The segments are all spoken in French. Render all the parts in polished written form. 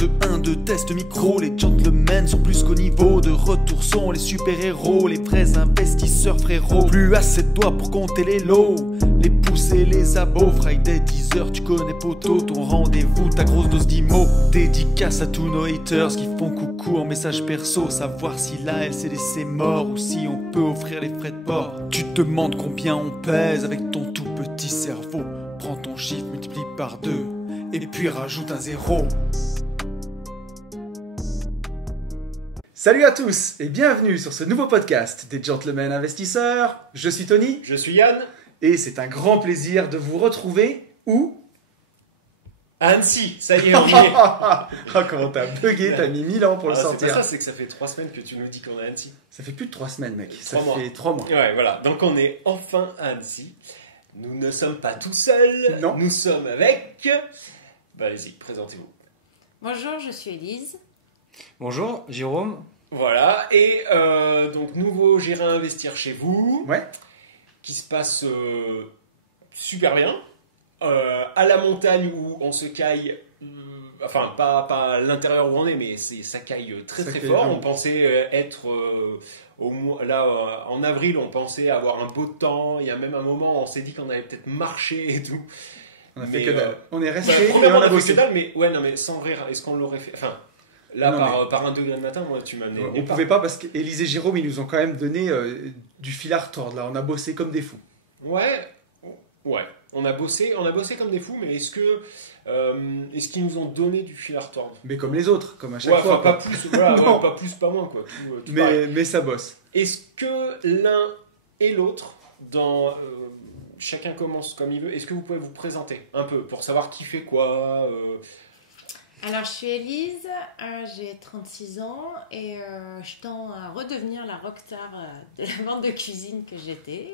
2 test micro, les gentlemen sont plus qu'au niveau. De retour sont les super-héros, les vrais investisseurs frérot. Plus assez de doigts pour compter les lots, les pouces et les abos. Friday 10h, tu connais poto, ton rendez-vous, ta grosse dose d'IMO. Dédicace à tous nos haters qui font coucou en message perso. Savoir si la LCD c'est mort ou si on peut offrir les frais de port. Tu te demandes combien on pèse avec ton tout petit cerveau. Prends ton chiffre, multiplie par 2 et puis rajoute un 0. Salut à tous et bienvenue sur ce nouveau podcast des Gentlemen Investisseurs. Je suis Tony. Je suis Yann. Et c'est un grand plaisir de vous retrouver où ? À Annecy, ça y est, on y est. Ah, comment t'as bugué, t'as mis 1000 ans pour le sortir. C'est pas ça, c'est que ça fait 3 semaines que tu nous dis qu'on est à Annecy. Ça fait plus de 3 semaines, mec. Ça 3 mois. fait 3 mois. Ouais, voilà. Donc on est enfin à Annecy. Nous ne sommes pas tout seuls. Non. Nous sommes avec... Bah allez-y, présentez-vous. Bonjour, je suis Élise. Bonjour, Jérôme. Voilà, et donc nouveau J'irai investir chez vous. Ouais. Qui se passe super bien. À la montagne où on se caille... Enfin, pas à l'intérieur où on est, mais ça caille très Ça très caille fort. vraiment. On pensait être en avril, on pensait avoir un beau temps. Il y a même un moment, on s'est dit qu'on allait peut-être marcher et tout. On a fait Mais, que dalle. On est Bah, resté et premièrement, on a fait bossé. que dalle, mais ouais, non, mais sans rire, est-ce qu'on l'aurait fait? Enfin, là, Non, par 1 degré le matin, moi, tu m'as amené. On pouvait pas parce qu'Élise et Jérôme, ils nous ont quand même donné du fil à retordre. Là, on a bossé comme des fous. Ouais, on a bossé comme des fous, mais est-ce qu'ils nous ont donné du fil à retordre? Mais comme les autres, comme à chaque Ouais, fois. enfin, pas plus, voilà, Non. ouais, pas plus, pas moins, quoi. Tout pareil. Mais ça bosse. Est-ce que l'un et l'autre, chacun commence comme il veut, est-ce que vous pouvez vous présenter un peu pour savoir qui fait quoi Alors, je suis Élise, j'ai 36 ans et je tends à redevenir la rockstar de la vente de cuisine que j'étais.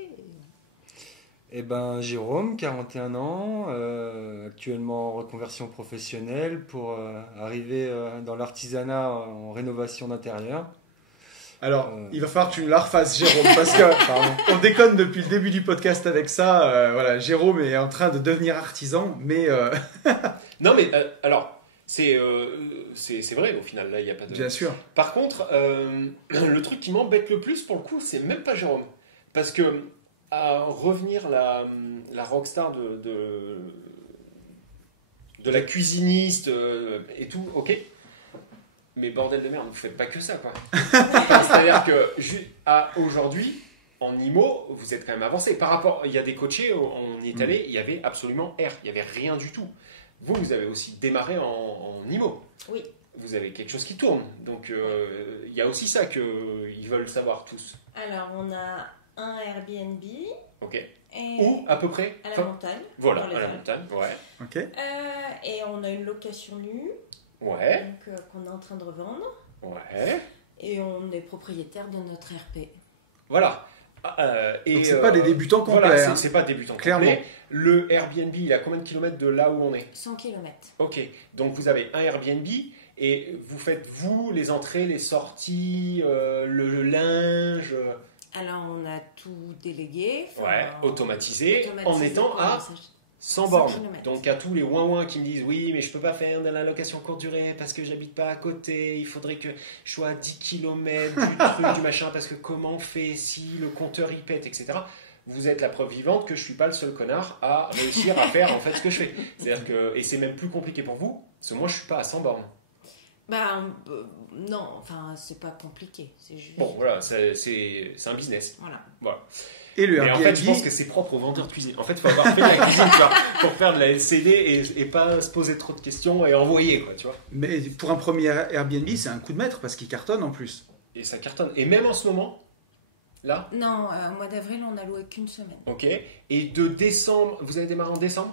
Eh ben, Jérôme, 41 ans, actuellement en reconversion professionnelle pour arriver dans l'artisanat en rénovation d'intérieur. Alors, il va falloir que tu me la refasses, Jérôme, parce que on déconne depuis le début du podcast avec ça. Voilà, Jérôme est en train de devenir artisan, mais Non, mais alors, c'est vrai au final, là, il n'y a pas de... bien sûr. Par contre, le truc qui m'embête le plus, pour le coup, c'est même pas Jérôme. Parce que, à revenir la rockstar de la cuisiniste et tout, ok. Mais bordel de merde, vous faites pas que ça, quoi. C'est-à-dire que, aujourd'hui, en IMO, vous êtes quand même avancé. Par rapport, il y a des coachés, on y est allé, il y avait absolument il y avait rien du tout. Vous avez aussi démarré en IMO. Oui. Vous avez quelque chose qui tourne. Donc, il y a aussi ça qu'ils veulent savoir tous. Alors, on a un Airbnb. Ok. Et Où, à peu près? à la montagne. Voilà, dans les à la Alpes. montagne, ouais. Ok. Et on a une location nue Ouais, donc, qu'on est en train de revendre. ouais. Et on est propriétaire de notre RP. Voilà. Donc, c'est pas des débutants complets. Voilà, hein. c'est pas débutant Clairement. complet. Le Airbnb, il a combien de kilomètres de là où on est? 100 km. Ok, donc vous avez un Airbnb et vous faites, vous, les entrées, les sorties, le linge, Alors, on a tout délégué. automatisé, en automatisé étant pour à le message. 100 100 bornes. kilomètres. Donc à tous les ouin-ouin qui me disent oui, mais je peux pas faire de la location courte durée parce que j'habite pas à côté, il faudrait que je sois à 10 km du truc, du machin, parce que comment on fait si le compteur il pète, etc. Vous êtes la preuve vivante que je suis pas le seul connard à réussir à faire en fait ce que je fais. C'est-à-dire que, et c'est même plus compliqué pour vous, parce que moi je suis pas à 100 bornes. Non, enfin, c'est pas compliqué. C'est juste... Bon voilà, c'est un business. Voilà. Et le Mais en Airbnb. fait, je pense que c'est propre aux vendeurs de cuisine. En fait, il faut avoir fait de la cuisine tu vois, pour faire de la LCD et pas se poser trop de questions et envoyer, quoi, tu vois. Mais pour un premier Airbnb, c'est un coup de maître parce qu'il cartonne en plus. Et ça cartonne. Et même en ce moment, là, Non, au mois d'avril, on a loué qu'une semaine. ok. Et de décembre, vous avez démarré en décembre?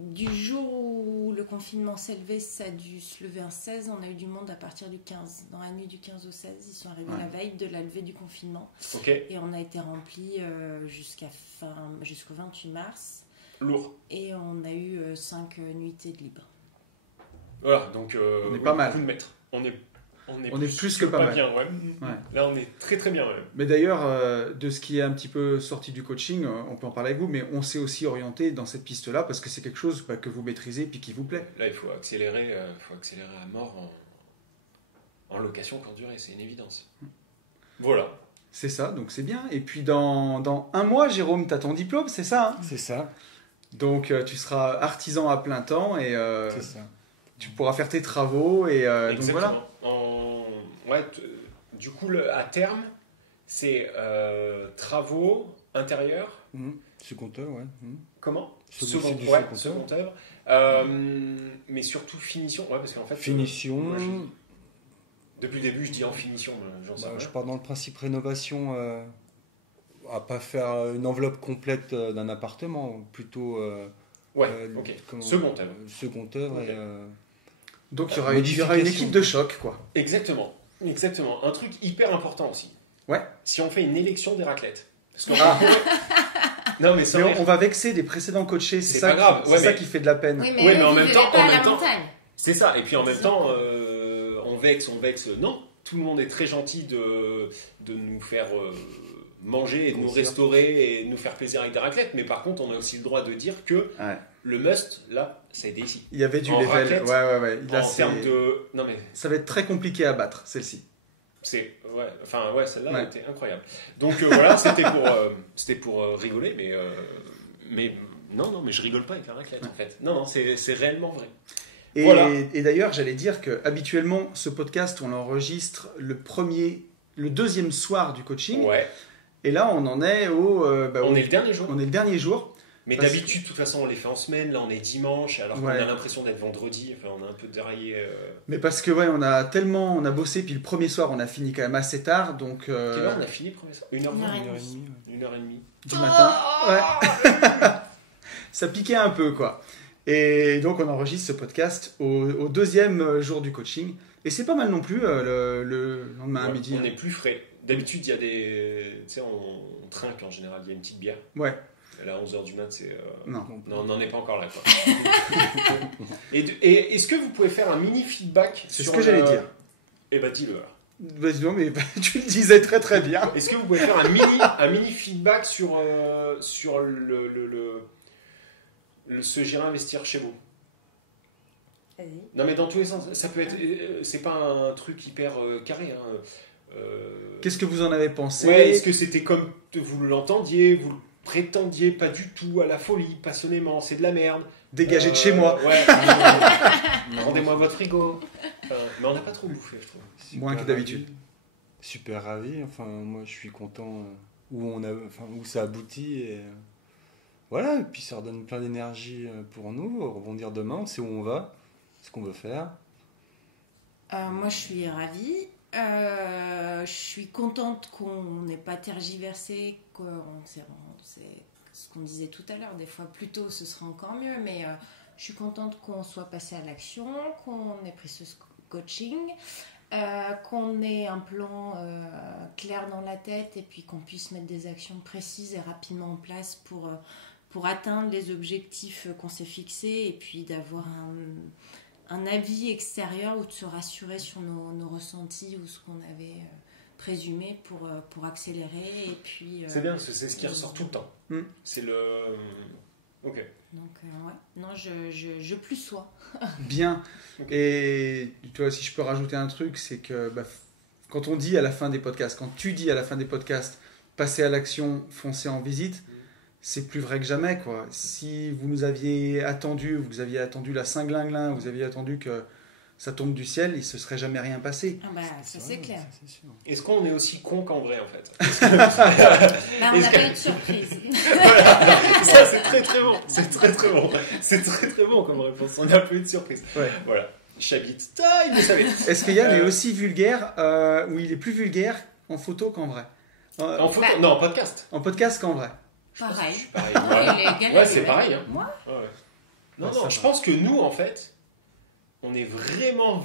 Du jour où le confinement s'est levé, ça a dû se lever un 16. On a eu du monde à partir du 15. Dans la nuit du 15 au 16, ils sont arrivés la veille de la levée du confinement. Ok. Et on a été remplis jusqu'au 28 mars. Lourd. Et on a eu 5 nuitées de libre. Voilà, donc On est pas mal. Coup de maître. On est On est plus que pas mal. Bien, ouais. Là, on est très très bien. Même. Mais d'ailleurs, de ce qui est un petit peu sorti du coaching, on peut en parler avec vous, mais on s'est aussi orienté dans cette piste-là parce que c'est quelque chose que vous maîtrisez et qui vous plaît. Là, il faut accélérer à mort en location courte durée, c'est une évidence. Voilà. C'est ça, donc c'est bien. Et puis dans un mois, Jérôme, tu as ton diplôme, c'est ça, hein? C'est ça. Donc tu seras artisan à plein temps et C'est ça. tu pourras faire tes travaux. Et donc voilà. Du coup, à terme, c'est travaux intérieurs. Second œuvre, ouais. Comment Second œuvre. Mais surtout finition. Ouais, parce qu'en fait, Finition. Depuis le début, je dis en finition, j'en sais rien. Je pars dans le principe rénovation, à pas faire une enveloppe complète d'un appartement, plutôt. Ok. Second œuvre. Second œuvre Okay. Donc il y aura une équipe de choc, quoi. Exactement. Un truc hyper important aussi. Ouais. Si on fait une élection des raclettes. Parce qu'on Non, mais on va vexer des précédents coachés, c'est ça, pas grave. C'est ça qui fait de la peine. Oui, mais en même temps, montagne. C'est ça. Et puis en même temps, on vexe. Non, tout le monde est très gentil de nous faire manger et de nous restaurer et de nous faire plaisir avec des raclettes. Mais par contre, on a aussi le droit de dire que le must, là, ça a été ici. Il y avait du level. Raclette, ouais. Là, en termes de... Non, mais... Ça va être très compliqué à battre, celle-ci. Celle-là était incroyable. Donc voilà, c'était pour rigoler, mais non, mais je rigole pas avec la raclette en fait. Non, c'est réellement vrai. Et, voilà. Et d'ailleurs, j'allais dire que habituellement, ce podcast, on l'enregistre le deuxième soir du coaching. Ouais. Et là, on en est on est le dernier jour. On est le dernier jour. Mais d'habitude, de toute façon, on les fait en semaine. Là, on est dimanche, alors qu'on a l'impression d'être vendredi. Enfin, on a un peu déraillé. Mais parce que on a bossé. Puis le premier soir, on a fini quand même assez tard. Donc. Quelle heure on a fini le premier soir 1h30. 1h30 du matin. Ouais. Ça piquait un peu, quoi. Et donc, on enregistre ce podcast au deuxième jour du coaching. Et c'est pas mal non plus le lendemain à midi. On est plus frais. D'habitude, il y a des. Tu sais, on trinque en général. Il y a une petite bière. Ouais. Là, à 11h du mat, c'est... Non, on n'en est pas encore là, quoi. Et est-ce que vous pouvez faire un mini feedback sur ce que j'allais dire. Eh ben, dis-le alors. Non, mais tu le disais très très bien. Est-ce que vous pouvez faire un mini feedback sur ce j'irai investir chez vous? Vas-y. Non, mais dans tous les sens, ça peut être... c'est pas un truc hyper carré, hein. Qu'est-ce que vous en avez pensé? Ouais, est-ce que c'était comme vous l'entendiez, vous le prétendiez pas du tout, à la folie, passionnément, c'est de la merde. Dégagez de chez moi. Ouais. Rendez-moi votre frigo. Mais on n'a pas trop bouffé, je trouve. Moins que d'habitude. Super ravi. Enfin, moi, je suis content où ça aboutit. Et, voilà. Et puis, ça redonne plein d'énergie pour nous. Rebondir demain, on sait où on va, ce qu'on veut faire. Moi, je suis ravie. Je suis contente qu'on n'ait pas tergiversé, c'est ce qu'on disait tout à l'heure, des fois plus tôt ce sera encore mieux, mais je suis contente qu'on soit passé à l'action, qu'on ait pris ce coaching, qu'on ait un plan clair dans la tête et puis qu'on puisse mettre des actions précises et rapidement en place pour atteindre les objectifs qu'on s'est fixés et puis d'avoir un avis extérieur ou de se rassurer sur nos ressentis ou ce qu'on avait présumé pour accélérer et puis c'est bien, c'est ce qui ressort tout le temps. C'est le... Ok. Donc non, je plus sois. Bien. Okay. Et toi, si je peux rajouter un truc, c'est que quand on dit à la fin des podcasts, quand tu dis à la fin des podcasts, passer à l'action, foncer en visite, c'est plus vrai que jamais, quoi. Si vous aviez attendu la Saint-Glinglin, vous aviez attendu que ça tombe du ciel, il se serait jamais rien passé. Ah ça c'est clair. Ça, c'est sûr. Est-ce qu'on est aussi con qu'en vrai, en fait? On n'a pas eu de surprise. Voilà. Ça, c'est très très bon. C'est très très bon. C'est très très bon comme réponse. On n'a pas eu de surprise. Ouais. Voilà. J'habite taille, vous savez. Est-ce que Yann est aussi vulgaire, ou il est plus vulgaire en photo qu'en vrai? En photo? Non, en podcast. En podcast qu'en vrai. Pareil. Ouais, c'est pareil. Hein. Moi Non, je pense que nous, en fait, on est vraiment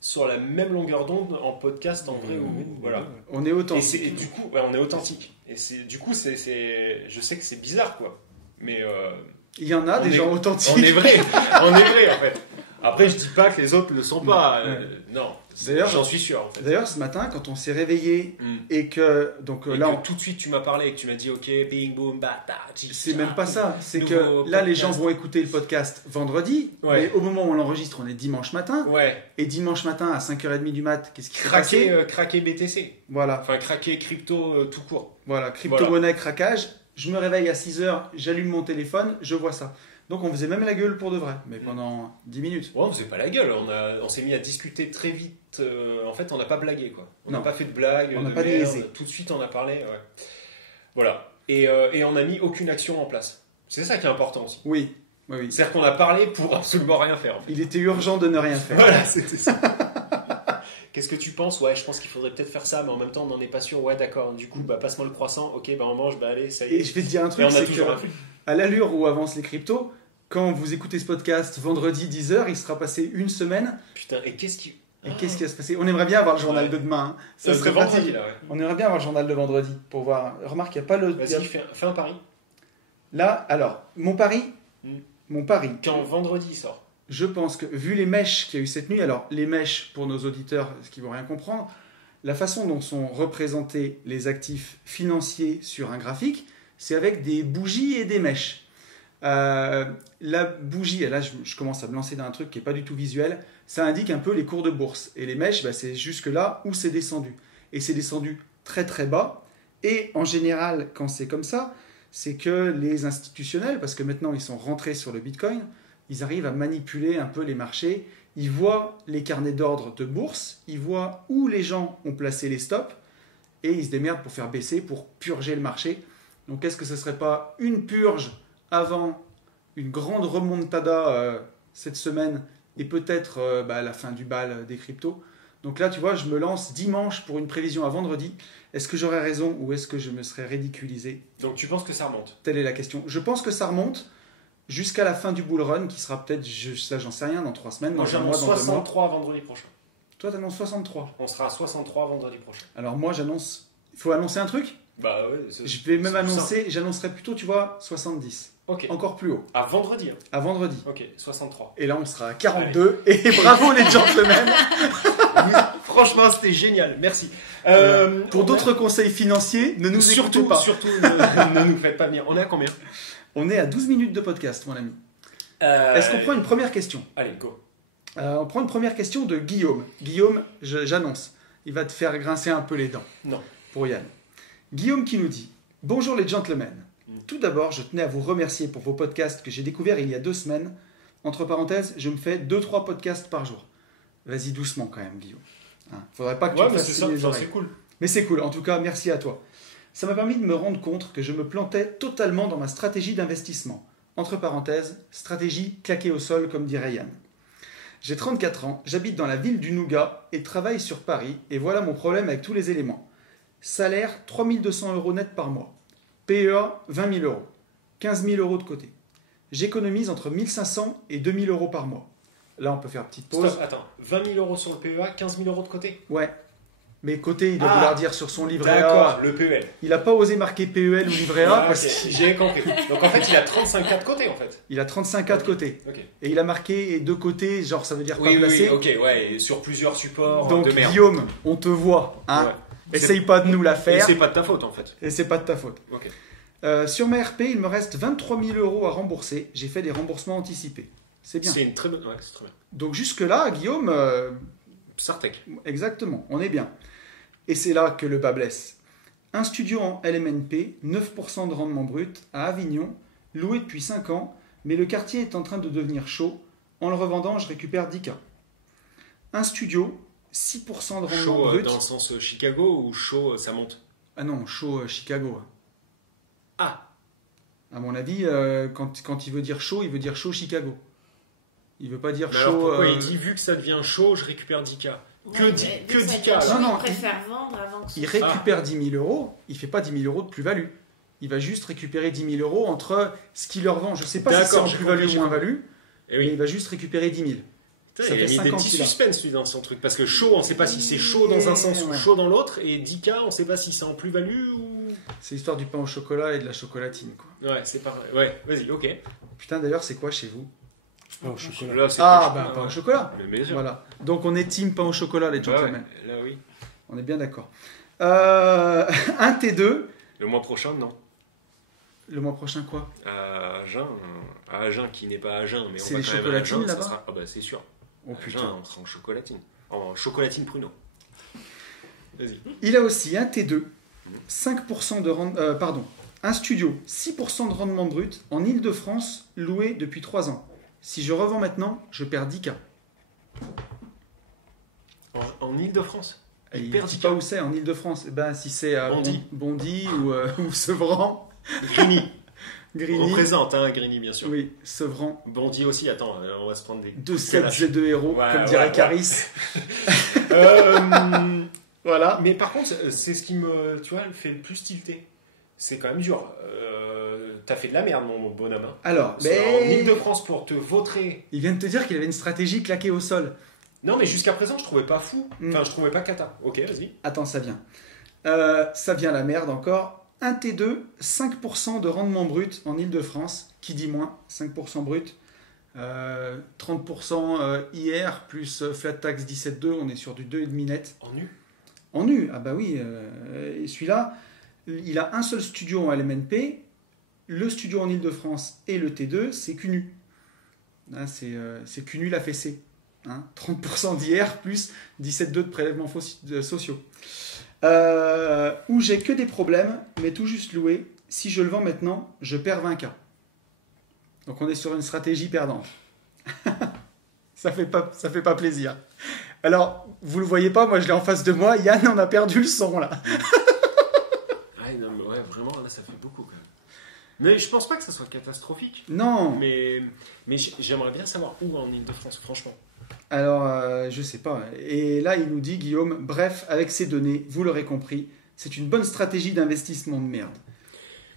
sur la même longueur d'onde en podcast, en vrai. Voilà. On est authentique. Et du coup, on est authentique. Et du coup, je sais que c'est bizarre, quoi. Mais il y en a des gens authentiques. On est vrai, en fait. Après, je dis pas que les autres ne le sont pas. Ouais. Non, D'ailleurs, j'en suis sûr en fait. D'ailleurs, ce matin, quand on s'est réveillé et que donc Et là, que tout de suite tu m'as parlé et que tu m'as dit ok, bing boom bata. c'est même pas ça. C'est Nouveau que là, les gens podcast. vont écouter le podcast vendredi. Ouais. Et au moment où on l'enregistre, on est dimanche matin. Ouais, Et dimanche matin à 5h30 du mat, qu'est-ce qui s'est passé? craquer BTC. Voilà, Enfin, craquer crypto tout court. voilà, crypto-monnaie, craquage. Je me réveille à 6h, j'allume mon téléphone, je vois ça. Donc on faisait même la gueule pour de vrai, mais pendant 10 minutes. Ouais, on faisait pas la gueule, on s'est mis à discuter très vite. En fait, on n'a pas blagué quoi. On n'a Non. pas fait de blagues. On n'a de pas merde. niaisé. Tout de suite, on a parlé. Ouais. Voilà. Et on n'a mis aucune action en place. C'est ça qui est important aussi. Oui, oui, oui. C'est-à-dire qu'on a parlé pour absolument rien faire. En fait. Il était urgent de ne rien faire. Voilà, c'était ça. Qu'est-ce que tu penses? Ouais, je pense qu'il faudrait peut-être faire ça, mais en même temps, on n'en est pas sûr. Ouais, d'accord. Du coup, bah, passe-moi le croissant. Ok, bah, on mange. Bah, allez, ça y est. Et je vais te dire un Et truc, on a c'est toujours rien que fait. à l'allure où avancent les cryptos, quand vous écoutez ce podcast vendredi 10h, il sera passé une semaine. Putain, et qu'est-ce qui. Et qu'est-ce qui va se passer? On aimerait bien avoir le journal Ouais. de demain. Hein. Ça Ça serait vendredi, pratique. là, ouais. On aimerait bien avoir le journal de vendredi pour voir. Remarque, il n'y a pas le. il y a- Vas-y, fais un pari. Là, alors, mon pari, Quand vendredi il sort. je pense que vu les mèches qu'il y a eu cette nuit, alors les mèches pour nos auditeurs, ce qui ne vont rien comprendre, la façon dont sont représentés les actifs financiers sur un graphique, c'est avec des bougies et des mèches. La bougie, et là je commence à me lancer dans un truc qui n'est pas du tout visuel, ça indique un peu les cours de bourse. Et les mèches, bah, c'est jusque là où c'est descendu. Et c'est descendu très très bas. Et en général, quand c'est comme ça, c'est que les institutionnels, parce que maintenant ils sont rentrés sur le Bitcoin, ils arrivent à manipuler un peu les marchés. Ils voient les carnets d'ordre de bourse, ils voient où les gens ont placé les stops, et ils se démerdent pour faire baisser, pour purger le marché. Donc est-ce que ce ne serait pas une purge avant une grande remontada cette semaine, et peut-être la fin du bal des cryptos? Donc là, tu vois, je me lance dimanche pour une prévision à vendredi. Est-ce que j'aurais raison ou est-ce que je me serais ridiculisé? Donc tu penses que ça remonte? Telle est la question. Je pense que ça remonte jusqu'à la fin du bull run, qui sera peut-être, ça j'en sais rien, dans 3 semaines, Moi dans un mois, j'annonce dans 2 mois. 63 vendredi prochain. Toi, t'annonces 63. On sera à 63 vendredi prochain. Alors moi, j'annonce... Il faut annoncer un truc? Bah ouais. Je vais même c'est annoncer, j'annoncerai plutôt, tu vois, 70. Ok. Encore plus haut, À vendredi. Hein. à vendredi. Ok, 63. Et là, on sera à 42. Et bravo les gentlemen. Franchement, c'était génial. Merci. Pour d'autres conseils financiers, ne nous écoutez pas. Surtout, ne nous faites pas venir. On est à combien? On est à 12 minutes de podcast, mon ami. Est-ce qu'on prend une première question? Allez, go. On prend une première question de Guillaume. Guillaume, j'annonce, il va te faire grincer un peu les dents. Non. Pour Yann. Guillaume qui nous dit: bonjour les gentlemen. Tout d'abord, je tenais à vous remercier pour vos podcasts que j'ai découverts il y a 2 semaines. Entre parenthèses, je me fais 2-3 podcasts par jour. Vas-y doucement quand même, Guillaume. Faudrait pas que tu Ouais, me mais fasses c'est saigner ça, les ça, oreilles. c'est cool. Mais c'est cool, en tout cas, merci à toi. Ça m'a permis de me rendre compte que je me plantais totalement dans ma stratégie d'investissement. Entre parenthèses, stratégie claquée au sol, comme dirait Yann. J'ai 34 ans, j'habite dans la ville du Nougat et travaille sur Paris, et voilà mon problème avec tous les éléments. Salaire 3 200 € net par mois. PEA 20 000 €. 15 000 € de côté. J'économise entre 1 500 et 2 000 € par mois. Là, on peut faire petite pause. Stop, attends. 20 000 € sur le PEA, 15 000 € de côté. Ouais. Mais côté, il doit Ah. vouloir dire sur son livret D'accord, A. le PEL. Il n'a pas osé marquer PEL ou livret A Ah, parce ok, qu'il j'ai compris. Donc en fait, il a 35K de côté en fait. a 35K de côté. Ok. Et il a marqué de côté, genre ça veut dire Oui, pas placé. ok, ouais, et sur plusieurs supports Donc de merde. Guillaume, on te voit. Hein. Ouais. Essaye pas de nous la Et faire. c'est pas de ta faute en fait. Et c'est pas de ta faute. Ok. Sur ma RP, il me reste 23 000 € à rembourser. J'ai fait des remboursements anticipés. C'est bien. C'est une très bonne. Ouais, c'est très bien. Donc jusque-là, Guillaume, Sartec. exactement, on est bien. Et c'est là que le bas blesse. Un studio en LMNP, 9% de rendement brut, à Avignon, loué depuis 5 ans, mais le quartier est en train de devenir chaud. En le revendant, je récupère 10K. Un studio, 6% de rendement Chaud brut. dans le sens Chicago ou chaud ça monte? Ah non, chaud Chicago. Ah, À mon avis, quand il veut dire chaud Chicago. Il veut pas dire mais chaud. alors pourquoi il dit vu que ça devient chaud, je récupère 10K? Que Ouais, 10 mais que vu 10K ça, alors. Non, non, il préfère vendre avant que Il ce soit- récupère 10 000 €, il fait pas 10 000 € de plus-value. Il va juste récupérer 10 000 € entre ce qu'il leur vend. Je sais pas si c'est D'accord, en j'ai plus-value compris, ou moins-value, Eh mais il oui. va juste récupérer 10 000. Putain, ça il a fait mis des 50 petits qu'il a. suspens lui dans son truc parce que chaud, on sait pas si c'est chaud dans un sens ou Ouais. chaud dans l'autre et 10K, on sait pas si c'est en plus-value ou. C'est l'histoire du pain au chocolat et de la chocolatine, quoi. Ouais, c'est pareil. Ouais, vas-y, ok. Putain, d'ailleurs, c'est quoi chez vous? Pain au chocolat. Là, c'est Pain au chocolat. Mais bien sûr. Voilà. Donc on est team pain au chocolat, les Ouais, gentlemen. là, oui. On est bien d'accord. Un T2. Le mois prochain, non. Le mois prochain, quoi? À Agen, qui n'est pas Agen, mais C'est on va les quand même à chocolatines, Agen, ça là-bas sera... Ah bah c'est sûr. Oh Agen, putain. on sera en chocolatine. En chocolatine pruneau. Vas-y. Il a aussi un T2, 5% de un studio, 6% de rendement brut en Ile-de-France, loué depuis 3 ans. Si je revends maintenant, je perds 10K. En Ile-de-France. Et il perd dit 10K. pas où c'est, en Ile-de-France. Ben, si c'est à Bondy. Bondy ou Sevran. Grigny. Grigny. Représente, hein, Grigny, bien sûr. Oui, Sevran. Bondy aussi, attends, on va se prendre des... 2-7 Z2 héros, Ouais, comme dirait ouais. Caris. Voilà. Mais par contre, c'est ce qui me, tu vois, fait le plus tilter. C'est quand même dur. T'as fait de la merde, mon bonhomme. Hein. Alors, En Ile-de-France, pour te vautrer. il vient de te dire qu'il avait une stratégie claquée au sol. Non, mais jusqu'à présent, je trouvais pas fou. Mm. Enfin, je trouvais pas cata. Ok, vas-y. Attends, ça vient. Ça vient la merde encore. Un T2, 5% de rendement brut en Ile-de-France. Qui dit moins 5% brut. 30% IR plus flat tax 17,2. On est sur du 2,5 net. En nu. En nu, ah bah oui. Et celui-là, il a un seul studio en LMNP. Le studio en Ile-de-France et le T2, c'est QNU. Là, c'est QNU la fessée. Hein, 30% d'IR plus 17,2 de prélèvements sociaux. Où j'ai que des problèmes, mais tout juste loué. Si je le vends maintenant, je perds 20K. Donc on est sur une stratégie perdante. ça fait pas plaisir. Alors, vous le voyez pas, moi je l'ai en face de moi. Yann, on a perdu le son là. Ouais, non, mais ouais, vraiment, là, ça fait beaucoup quand même. Mais je pense pas que ça soit catastrophique. Non. Mais j'aimerais bien savoir où en Ile-de-France, franchement. Alors, je sais pas. Et là, il nous dit, Guillaume, bref, avec ces données, vous l'aurez compris, c'est une bonne stratégie d'investissement de merde.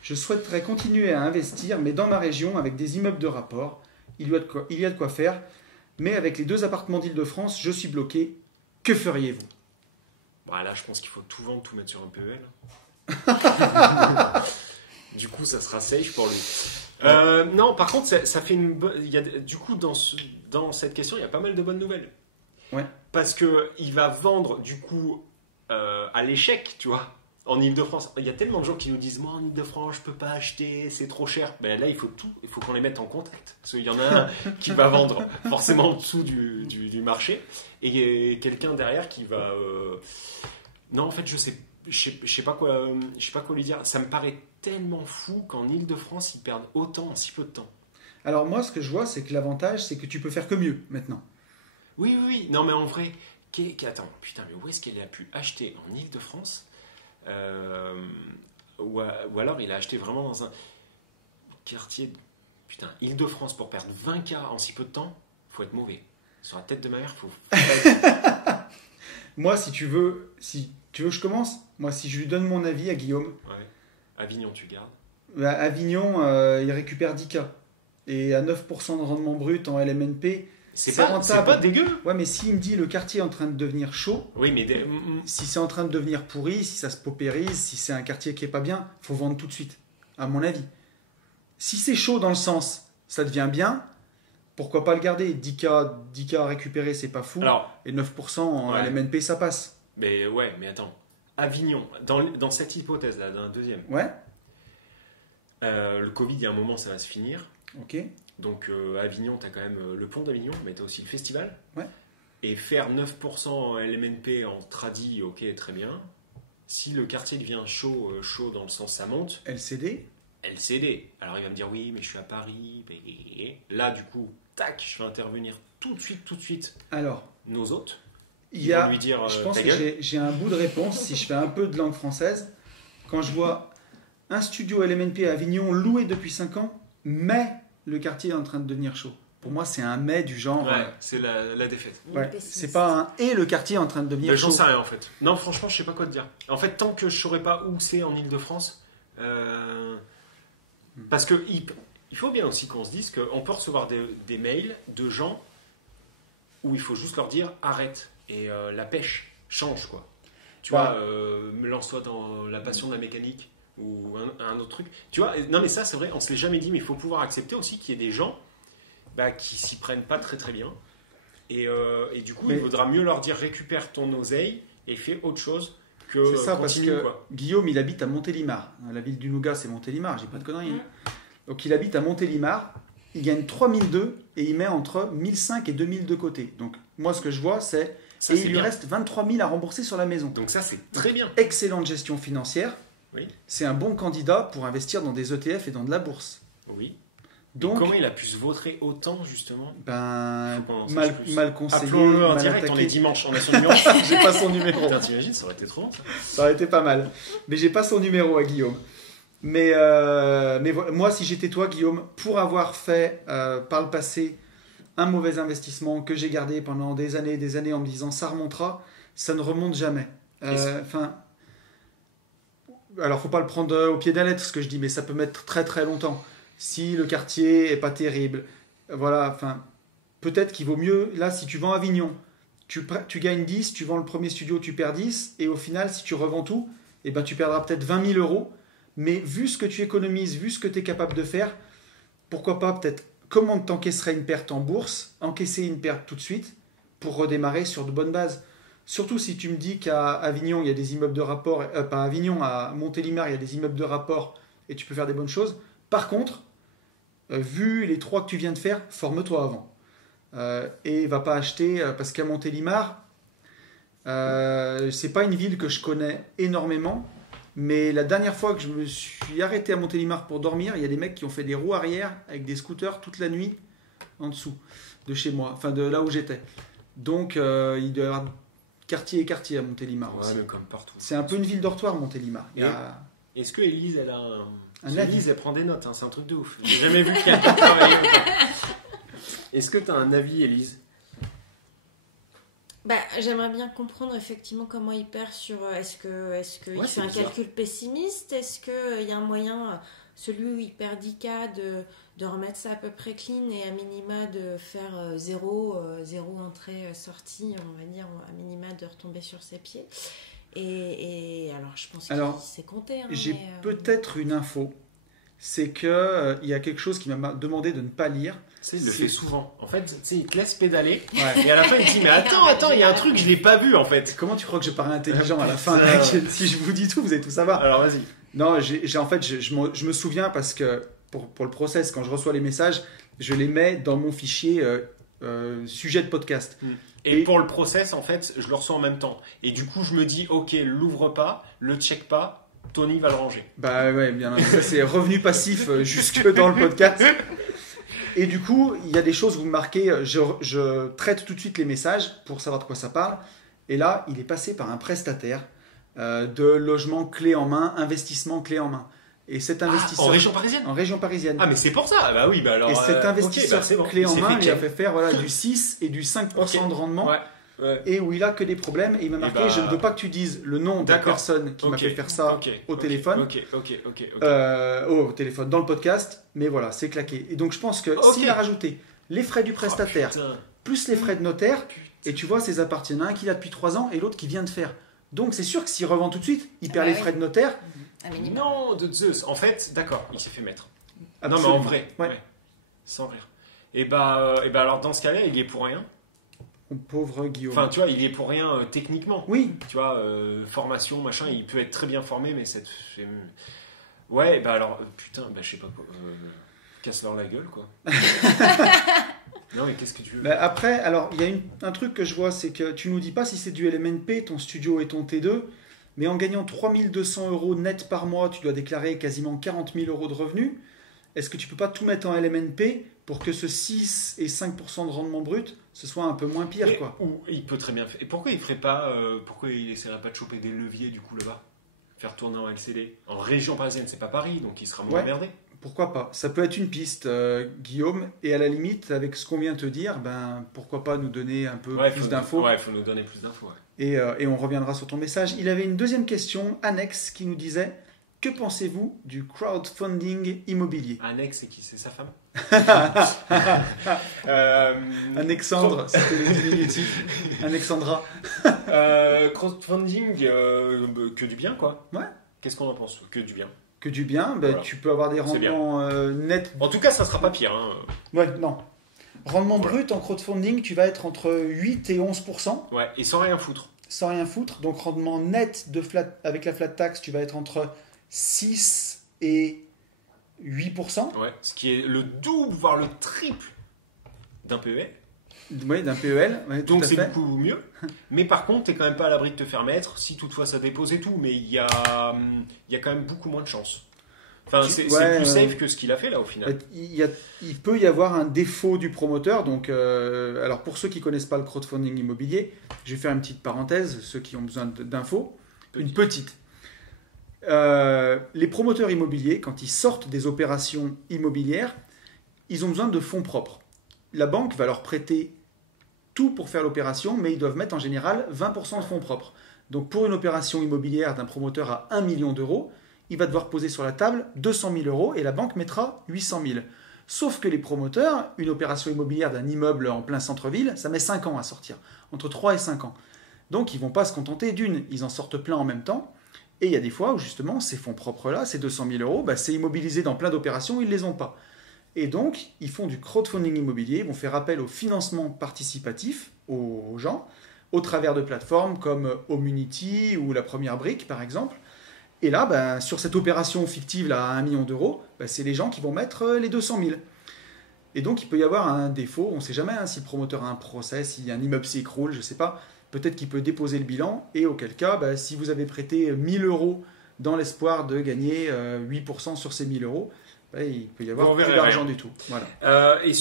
Je souhaiterais continuer à investir, mais dans ma région, avec des immeubles de rapport, il y a de quoi faire. Mais avec les 2 appartements d'Île-de-France, je suis bloqué. Que feriez-vous? Bah, là, je pense qu'il faut tout vendre, tout mettre sur un PEL. Du coup, ça sera safe pour lui. Non, par contre, ça fait une bonne. Du coup, dans cette question, il y a pas mal de bonnes nouvelles. Ouais. Parce que il va vendre, du coup, à l'échec, tu vois, en Ile-de-France. Il y a tellement de gens qui nous disent, moi, en Ile-de-France, je peux pas acheter, c'est trop cher. Ben là, il faut qu'on les mette en contact. Parce qu'il y en a un qui va vendre forcément en dessous du marché, et quelqu'un derrière qui va. Non, en fait, je sais pas quoi lui dire. Ça me paraît tellement fou qu'en Ile-de-France, ils perdent autant en si peu de temps. Alors moi, ce que je vois, c'est que l'avantage, c'est que tu peux faire que mieux maintenant. Oui. Non, mais en vrai, attends, putain, mais où est-ce qu'elle a pu acheter en Ile-de-France ou alors il a acheté vraiment dans un quartier, putain, Ile-de-France, pour perdre 20K en si peu de temps, faut être mauvais. Sur la tête de ma mère, faut Moi, si tu veux, je commence. Moi, si je lui donne mon avis à Guillaume, Ouais. Avignon, tu gardes. à Avignon, il récupère 10K. Et à 9% de rendement brut en LMNP, C'est C'est pas rentable. dégueu. ouais, mais s'il me dit le quartier est en train de devenir chaud, Oui, mais si c'est en train de devenir pourri, si ça se paupérise, si c'est un quartier qui est pas bien, faut vendre tout de suite, à mon avis. Si c'est chaud dans le sens, ça devient bien, pourquoi pas le garder? 10K à récupérer, c'est pas fou. alors, Et 9% en Ouais. LMNP, ça passe. mais ouais, mais attends. Avignon, dans cette hypothèse-là, d'un deuxième, Ouais, le Covid, il y a un moment, ça va se finir. ok. Donc Avignon, tu as quand même le pont d'Avignon, mais tu as aussi le festival. Ouais. Et faire 9% en LMNP en tradi, ok, très bien. Si le quartier devient chaud dans le sens ça monte, LCD, LCD. Alors il va me dire oui, mais je suis à Paris. Là, du coup, tac, je vais intervenir tout de suite alors, nos hôtes. il Ils y a... vont lui dire Je pense ta que gueule. j'ai un bout de réponse si je fais un peu de langue française. Quand je vois un studio LMNP à Avignon loué depuis 5 ans, mais le quartier est en train de devenir chaud. Pour moi, c'est un mais du genre. Ouais, c'est la défaite. Ouais, c'est pas un et le quartier est en train de devenir Mais chaud. j'en sais rien en fait. Non, franchement, je sais pas quoi te dire. En fait, tant que je saurais pas où c'est en Ile-de-France, parce que il faut bien aussi qu'on se dise qu'on peut recevoir des mails de gens où il faut juste leur dire arrête et la pêche change quoi. Tu Bah. vois, lance-toi dans la passion de la mécanique ou un autre truc. Tu vois, non mais ça c'est vrai, on se l'est jamais dit, mais il faut pouvoir accepter aussi qu'il y ait des gens qui s'y prennent pas très très bien. Et du coup, Mais- il vaudra mieux leur dire récupère ton oseille et fais autre chose que C'est ça, parce continue, que quoi. Guillaume, il habite à Montélimar. La ville du Nougat, c'est Montélimar, j'ai pas de conneries. Hein. Donc il habite à Montélimar, il gagne 3002 et il met entre 1005 et 2000 de côté. Donc moi, ce que je vois, c'est. Ça, Et c'est il lui bien. reste 23 000 à rembourser sur la maison. Donc ça, c'est très bien. Excellente gestion financière. Oui. C'est un bon candidat pour investir dans des ETF et dans de la bourse. Oui. Donc, Comment il a pu se vautrer autant, justement? ben, Faut qu'on en sache mal, plus. mal conseillé, Appelons-le en mal direct, on est attaqué. dimanche, on a son numéro. J'ai pas son numéro. Putain, t'imagines, ça aurait été trop long, ça. Ça aurait été pas mal. Mais j'ai pas son numéro à Guillaume. Mais voilà, moi, si j'étais toi, Guillaume, pour avoir fait par le passé un mauvais investissement que j'ai gardé pendant des années en me disant ça remontera, ça ne remonte jamais. Enfin, alors faut pas le prendre au pied de la lettre ce que je dis, mais ça peut mettre très très longtemps. Si le quartier est pas terrible, voilà. Enfin, peut-être qu'il vaut mieux là si tu vends Avignon, tu gagnes 10, tu vends le premier studio, tu perds 10, et au final, si tu revends tout, eh ben, tu perdras peut-être 20 000 euros. Mais vu ce que tu économises, vu ce que tu es capable de faire, pourquoi pas peut-être comment t'encaisserais une perte en bourse, encaisser une perte tout de suite pour redémarrer sur de bonnes bases. Surtout si tu me dis qu'à Avignon, il y a des immeubles de rapport, pas à Avignon, à Montélimar, il y a des immeubles de rapport et tu peux faire des bonnes choses. Par contre, vu les 3 que tu viens de faire, forme-toi avant. Et va pas acheter, parce qu'à Montélimar, c'est pas une ville que je connais énormément, mais la dernière fois que je me suis arrêté à Montélimar pour dormir, il y a des mecs qui ont fait des roues arrière avec des scooters toute la nuit en dessous de chez moi, enfin de là où j'étais. Donc il doit y avoir quartier et quartier à Montélimar Ouais, aussi. mais comme partout. C'est un peu une ville dortoir, Montélimar. Il y a- Est-ce que Élise, elle a Un Élise, avis. elle prend des notes, hein, c'est un truc de ouf. J'ai jamais vu quelqu'un travailler autant. Est-ce que tu as un avis, Élise? Bah, j'aimerais bien comprendre effectivement comment il perd sur. Est-ce que Ouais, il c'est fait un bizarre. calcul pessimiste? Est-ce qu'il y a un moyen, celui où il perd 10K, de remettre ça à peu près clean et à minima de faire zéro entrée-sortie, on va dire, à minima de retomber sur ses pieds? Et alors, je pense qu'il Alors, sait compter. Hein, J'ai mais, peut-être une info. C'est que il y a quelque chose qui m'a demandé de ne pas lire. Tu sais, il le C'est- fait souvent. En fait, tu sais, il te laisse pédaler. Ouais. Et à la fin, il te dit, mais attends, il y a un truc, je l'ai pas vu, en fait. Comment tu crois que je parais intelligent à la fin, Putain. mec? Si je vous dis tout, vous allez tout savoir. Alors, vas-y. Non, en fait, je me souviens parce que pour le process, quand je reçois les messages, je les mets dans mon fichier sujet de podcast. Et Et- pour le process, en fait, je le reçois en même temps. Et du coup, je me dis, ok, l'ouvre pas, le check pas, Tony va le ranger. Bah ouais, bien, ça c'est revenu passif jusque dans le podcast. Et du coup, il y a des choses, vous me marquez, je traite tout de suite les messages pour savoir de quoi ça parle. Et là, il est passé par un prestataire de logement clé en main, investissement clé en main. Et cet investisseur En région parisienne? en région parisienne. Ah, mais c'est pour ça. Ah, bah oui, bah alors. Et cet ok, investisseur bah c'est bon. clé Il en s'est main fait lui a check. fait faire voilà, du 6 et du 5% Ok. de rendement. Ouais. Ouais. Et où il a que des problèmes. Et il m'a marqué, bah- je ne veux pas que tu dises le nom de la D'accord. personne qui m'a Ok. fait faire ça Ok. au Ok. téléphone. Ok. Au téléphone, dans le podcast, mais voilà, c'est claqué. Et donc je pense que Ok. s'il a rajouté les frais du prestataire, Oh, putain. plus les frais de notaire, Putain. et tu vois, ces appartiennent à un qui l'a depuis 3 ans et l'autre qui vient de faire. Donc c'est sûr que s'il revend tout de suite, il Ah perd bah les oui. frais de notaire. à minima. Non, de Zeus. En fait, d'accord, il s'est fait mettre. Absolument. Non, mais en vrai. Ouais. Ouais. Sans rire. Et bah alors, dans ce cas-là, il y est pour rien. Mon pauvre Guillaume. Enfin, tu vois, il y est pour rien techniquement. Oui, Tu vois, formation, machin, il peut être très bien formé, mais c'est... Ouais, bah alors, putain, bah je sais pas quoi. Casse-leur la gueule, quoi. Non, mais qu'est-ce que tu veux? bah, après, alors il y a un truc que je vois, c'est que tu nous dis pas si c'est du LMNP, ton studio et ton T2, mais en gagnant 3200 € net par mois, tu dois déclarer quasiment 40 000 € de revenus. Est-ce que tu peux pas tout mettre en LMNP pour que ce 6 et 5% de rendement brut, ce soit un peu moins pire, Mais- quoi? Ou il peut très bien faire. Et pourquoi il ferait pas. Pourquoi il essaierait pas de choper des leviers du coup là-bas? Faire tourner en LCD? En région parisienne, c'est pas Paris, donc il sera moins Ouais. emmerdé. Pourquoi pas? Ça peut être une piste, Guillaume, et à la limite, avec ce qu'on vient de te dire, ben, pourquoi pas nous donner un peu Ouais, plus faut- d'infos, Ouais, il faut nous donner plus d'infos. Ouais. et on reviendra sur ton message. Il avait une deuxième question annexe qui nous disait: que pensez-vous du crowdfunding immobilier? Annexe, c'est qui? C'est sa femme? Alexandre, c'était le diminutif. Alexandra. Crowdfunding, que du bien, quoi. Ouais. Qu'est-ce qu'on en pense? Que du bien. Que du bien, ben, Voilà. tu peux avoir des C'est bien. rendements nets. En tout cas, ça sera pas pire. Hein. Ouais, non. Rendement brut en crowdfunding, tu vas être entre 8 et 11%, Ouais, et sans rien foutre. sans rien foutre. Donc rendement net avec la flat tax, tu vas être entre 6 et 8%. Ouais, ce qui est le double, voire le triple d'un PEL. Oui, d'un PEL. Ouais, tout Donc à c'est fait. beaucoup mieux. Mais par contre, t'es quand même pas à l'abri de te faire mettre, si toutefois ça dépose et tout. Mais il y a quand même beaucoup moins de chance. Enfin, c'est plus safe que ce qu'il a fait là au final. Il peut y avoir un défaut du promoteur. Donc, alors pour ceux qui connaissent pas le crowdfunding immobilier, je vais faire une petite parenthèse, ceux qui ont besoin d'infos. Une petite. Les promoteurs immobiliers, quand ils sortent des opérations immobilières, ils ont besoin de fonds propres. La banque va leur prêter tout pour faire l'opération, mais ils doivent mettre en général 20% de fonds propres. Donc pour une opération immobilière d'un promoteur à 1 million d'euros, il va devoir poser sur la table 200 000 euros et la banque mettra 800 000. Sauf que les promoteurs, une opération immobilière d'un immeuble en plein centre-ville, ça met 5 ans à sortir, entre 3 et 5 ans. Donc ils ne vont pas se contenter d'une, ils en sortent plein en même temps. Et il y a des fois où justement ces fonds propres-là, ces 200 000 euros, c'est immobilisé dans plein d'opérations, ils ne les ont pas. Et donc, ils font du crowdfunding immobilier, ils vont faire appel au financement participatif aux gens, au travers de plateformes comme Homunity ou la Première Brique, par exemple. Et là, sur cette opération fictive là, à 1 million d'euros, c'est les gens qui vont mettre les 200 000. Et donc, il peut y avoir un défaut, on ne sait jamais si le promoteur a un procès, si un immeuble s'écroule, je ne sais pas. Peut-être qu'il peut déposer le bilan, et auquel cas, si vous avez prêté 1 000 euros dans l'espoir de gagner 8% sur ces 1 000 euros, il peut y avoir plus d'argent du tout. Voilà. Et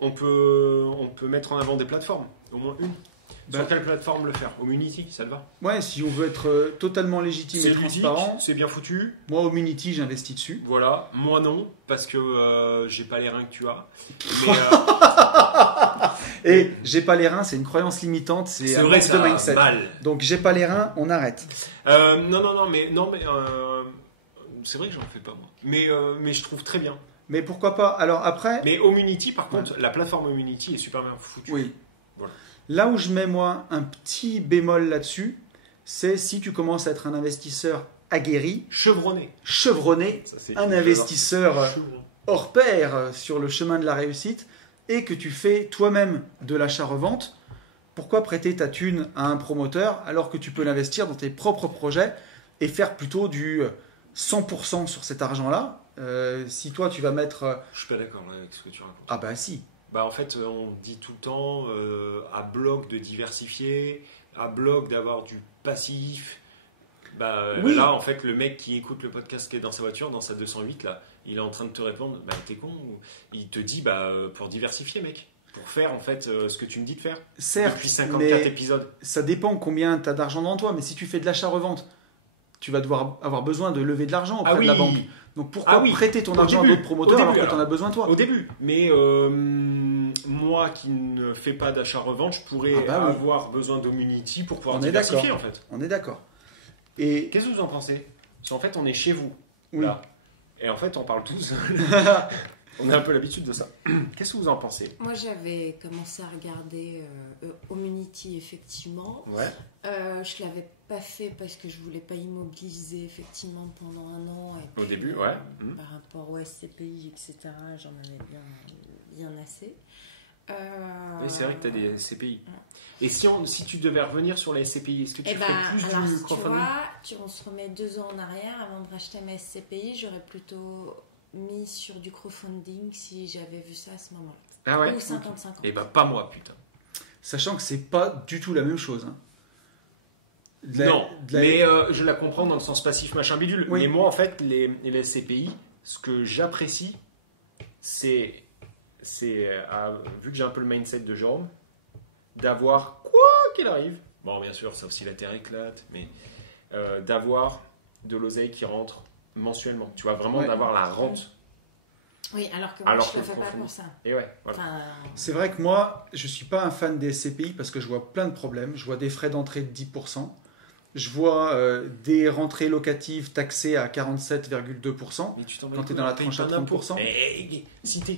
on peut mettre en avant des plateformes, au moins une. Sur quelle plateforme le faire? Homunity, ça te va? Ouais, si on veut être totalement légitime et transparent. C'est bien foutu. Moi, Homunity, j'investis dessus. Voilà, moi non, parce que j'ai pas les reins que tu as. Mais, et j'ai pas les reins, c'est une croyance limitante, c'est un vrai manque de mindset. Mal. Donc j'ai pas les reins, on arrête. Non, mais c'est vrai que j'en fais pas moi. Mais je trouve très bien. Mais pourquoi pas? Alors après. Mais Homunity, par contre, la plateforme Homunity est super bien foutue. Oui. Voilà. Là où je mets moi un petit bémol là-dessus, c'est si tu commences à être un investisseur aguerri, chevronné, un investisseur hors pair sur le chemin de la réussite, et que tu fais toi-même de l'achat-revente, pourquoi prêter ta thune à un promoteur alors que tu peux l'investir dans tes propres projets et faire plutôt du 100% sur cet argent-là? Si toi tu vas mettre... Je suis pas d'accord avec ce que tu racontes. Ah bah si. En fait, on dit tout le temps à bloc de diversifier, à bloc d'avoir du passif. Oui. Là, en fait, le mec qui écoute le podcast qui est dans sa voiture, dans sa 208, là, il est en train de te répondre, t'es con. Il te dit, pour diversifier, mec. Pour faire, en fait, ce que tu me dis de faire. Certes, depuis 54 épisodes. Ça dépend combien tu as d'argent dans toi. Mais si tu fais de l'achat-revente, tu vas devoir avoir besoin de lever de l'argent auprès de la banque. Donc pourquoi prêter ton argent à d'autres promoteurs alors que tu en as besoin toi? Au début. Mais moi qui ne fais pas d'achat-revente, je pourrais avoir besoin d'Homunity pour pouvoir diversifier en fait. On est d'accord. Et qu'est-ce que vous en pensez? Parce qu'en fait, on est chez vous. Oui. Là. Et en fait, on parle tous. On a un peu l'habitude de ça. Qu'est-ce que vous en pensez? Moi, j'avais commencé à regarder Homunity, effectivement. Ouais. Je ne l'avais pas fait parce que je ne voulais pas immobiliser, effectivement, pendant un an. Et puis, au début, ouais. Par rapport au SCPI, etc., j'en avais bien assez. Oui, c'est vrai que tu as des SCPI. Et si tu devais revenir sur les SCPI, est-ce que tu ferais plus du crowdfunding? Tu vois, on se remet 2 ans en arrière. Avant de racheter mes SCPI, j'aurais plutôt mis sur du crowdfunding si j'avais vu ça à ce moment-là. Ah ouais? Ou 50-50. Et pas moi, putain. Sachant que c'est pas du tout la même chose. Hein. Mais je la comprends dans le sens passif, machin bidule. Oui. Mais moi, en fait, les SCPI, ce que j'apprécie, c'est vu que j'ai un peu le mindset de Jérôme, d'avoir, quoi qu'il arrive, bon, bien sûr, sauf si la terre éclate, mais d'avoir de l'oseille qui rentre mensuellement. Tu vois, vraiment d'avoir la rente. Oui, alors que moi, je ne le fais pas pour ça. Et ouais, voilà. C'est vrai que moi, je ne suis pas un fan des SCPI parce que je vois plein de problèmes. Je vois des frais d'entrée de 10%. Je vois des rentrées locatives taxées à 47,2% quand tu es dans la tranche à 30%. Si t'es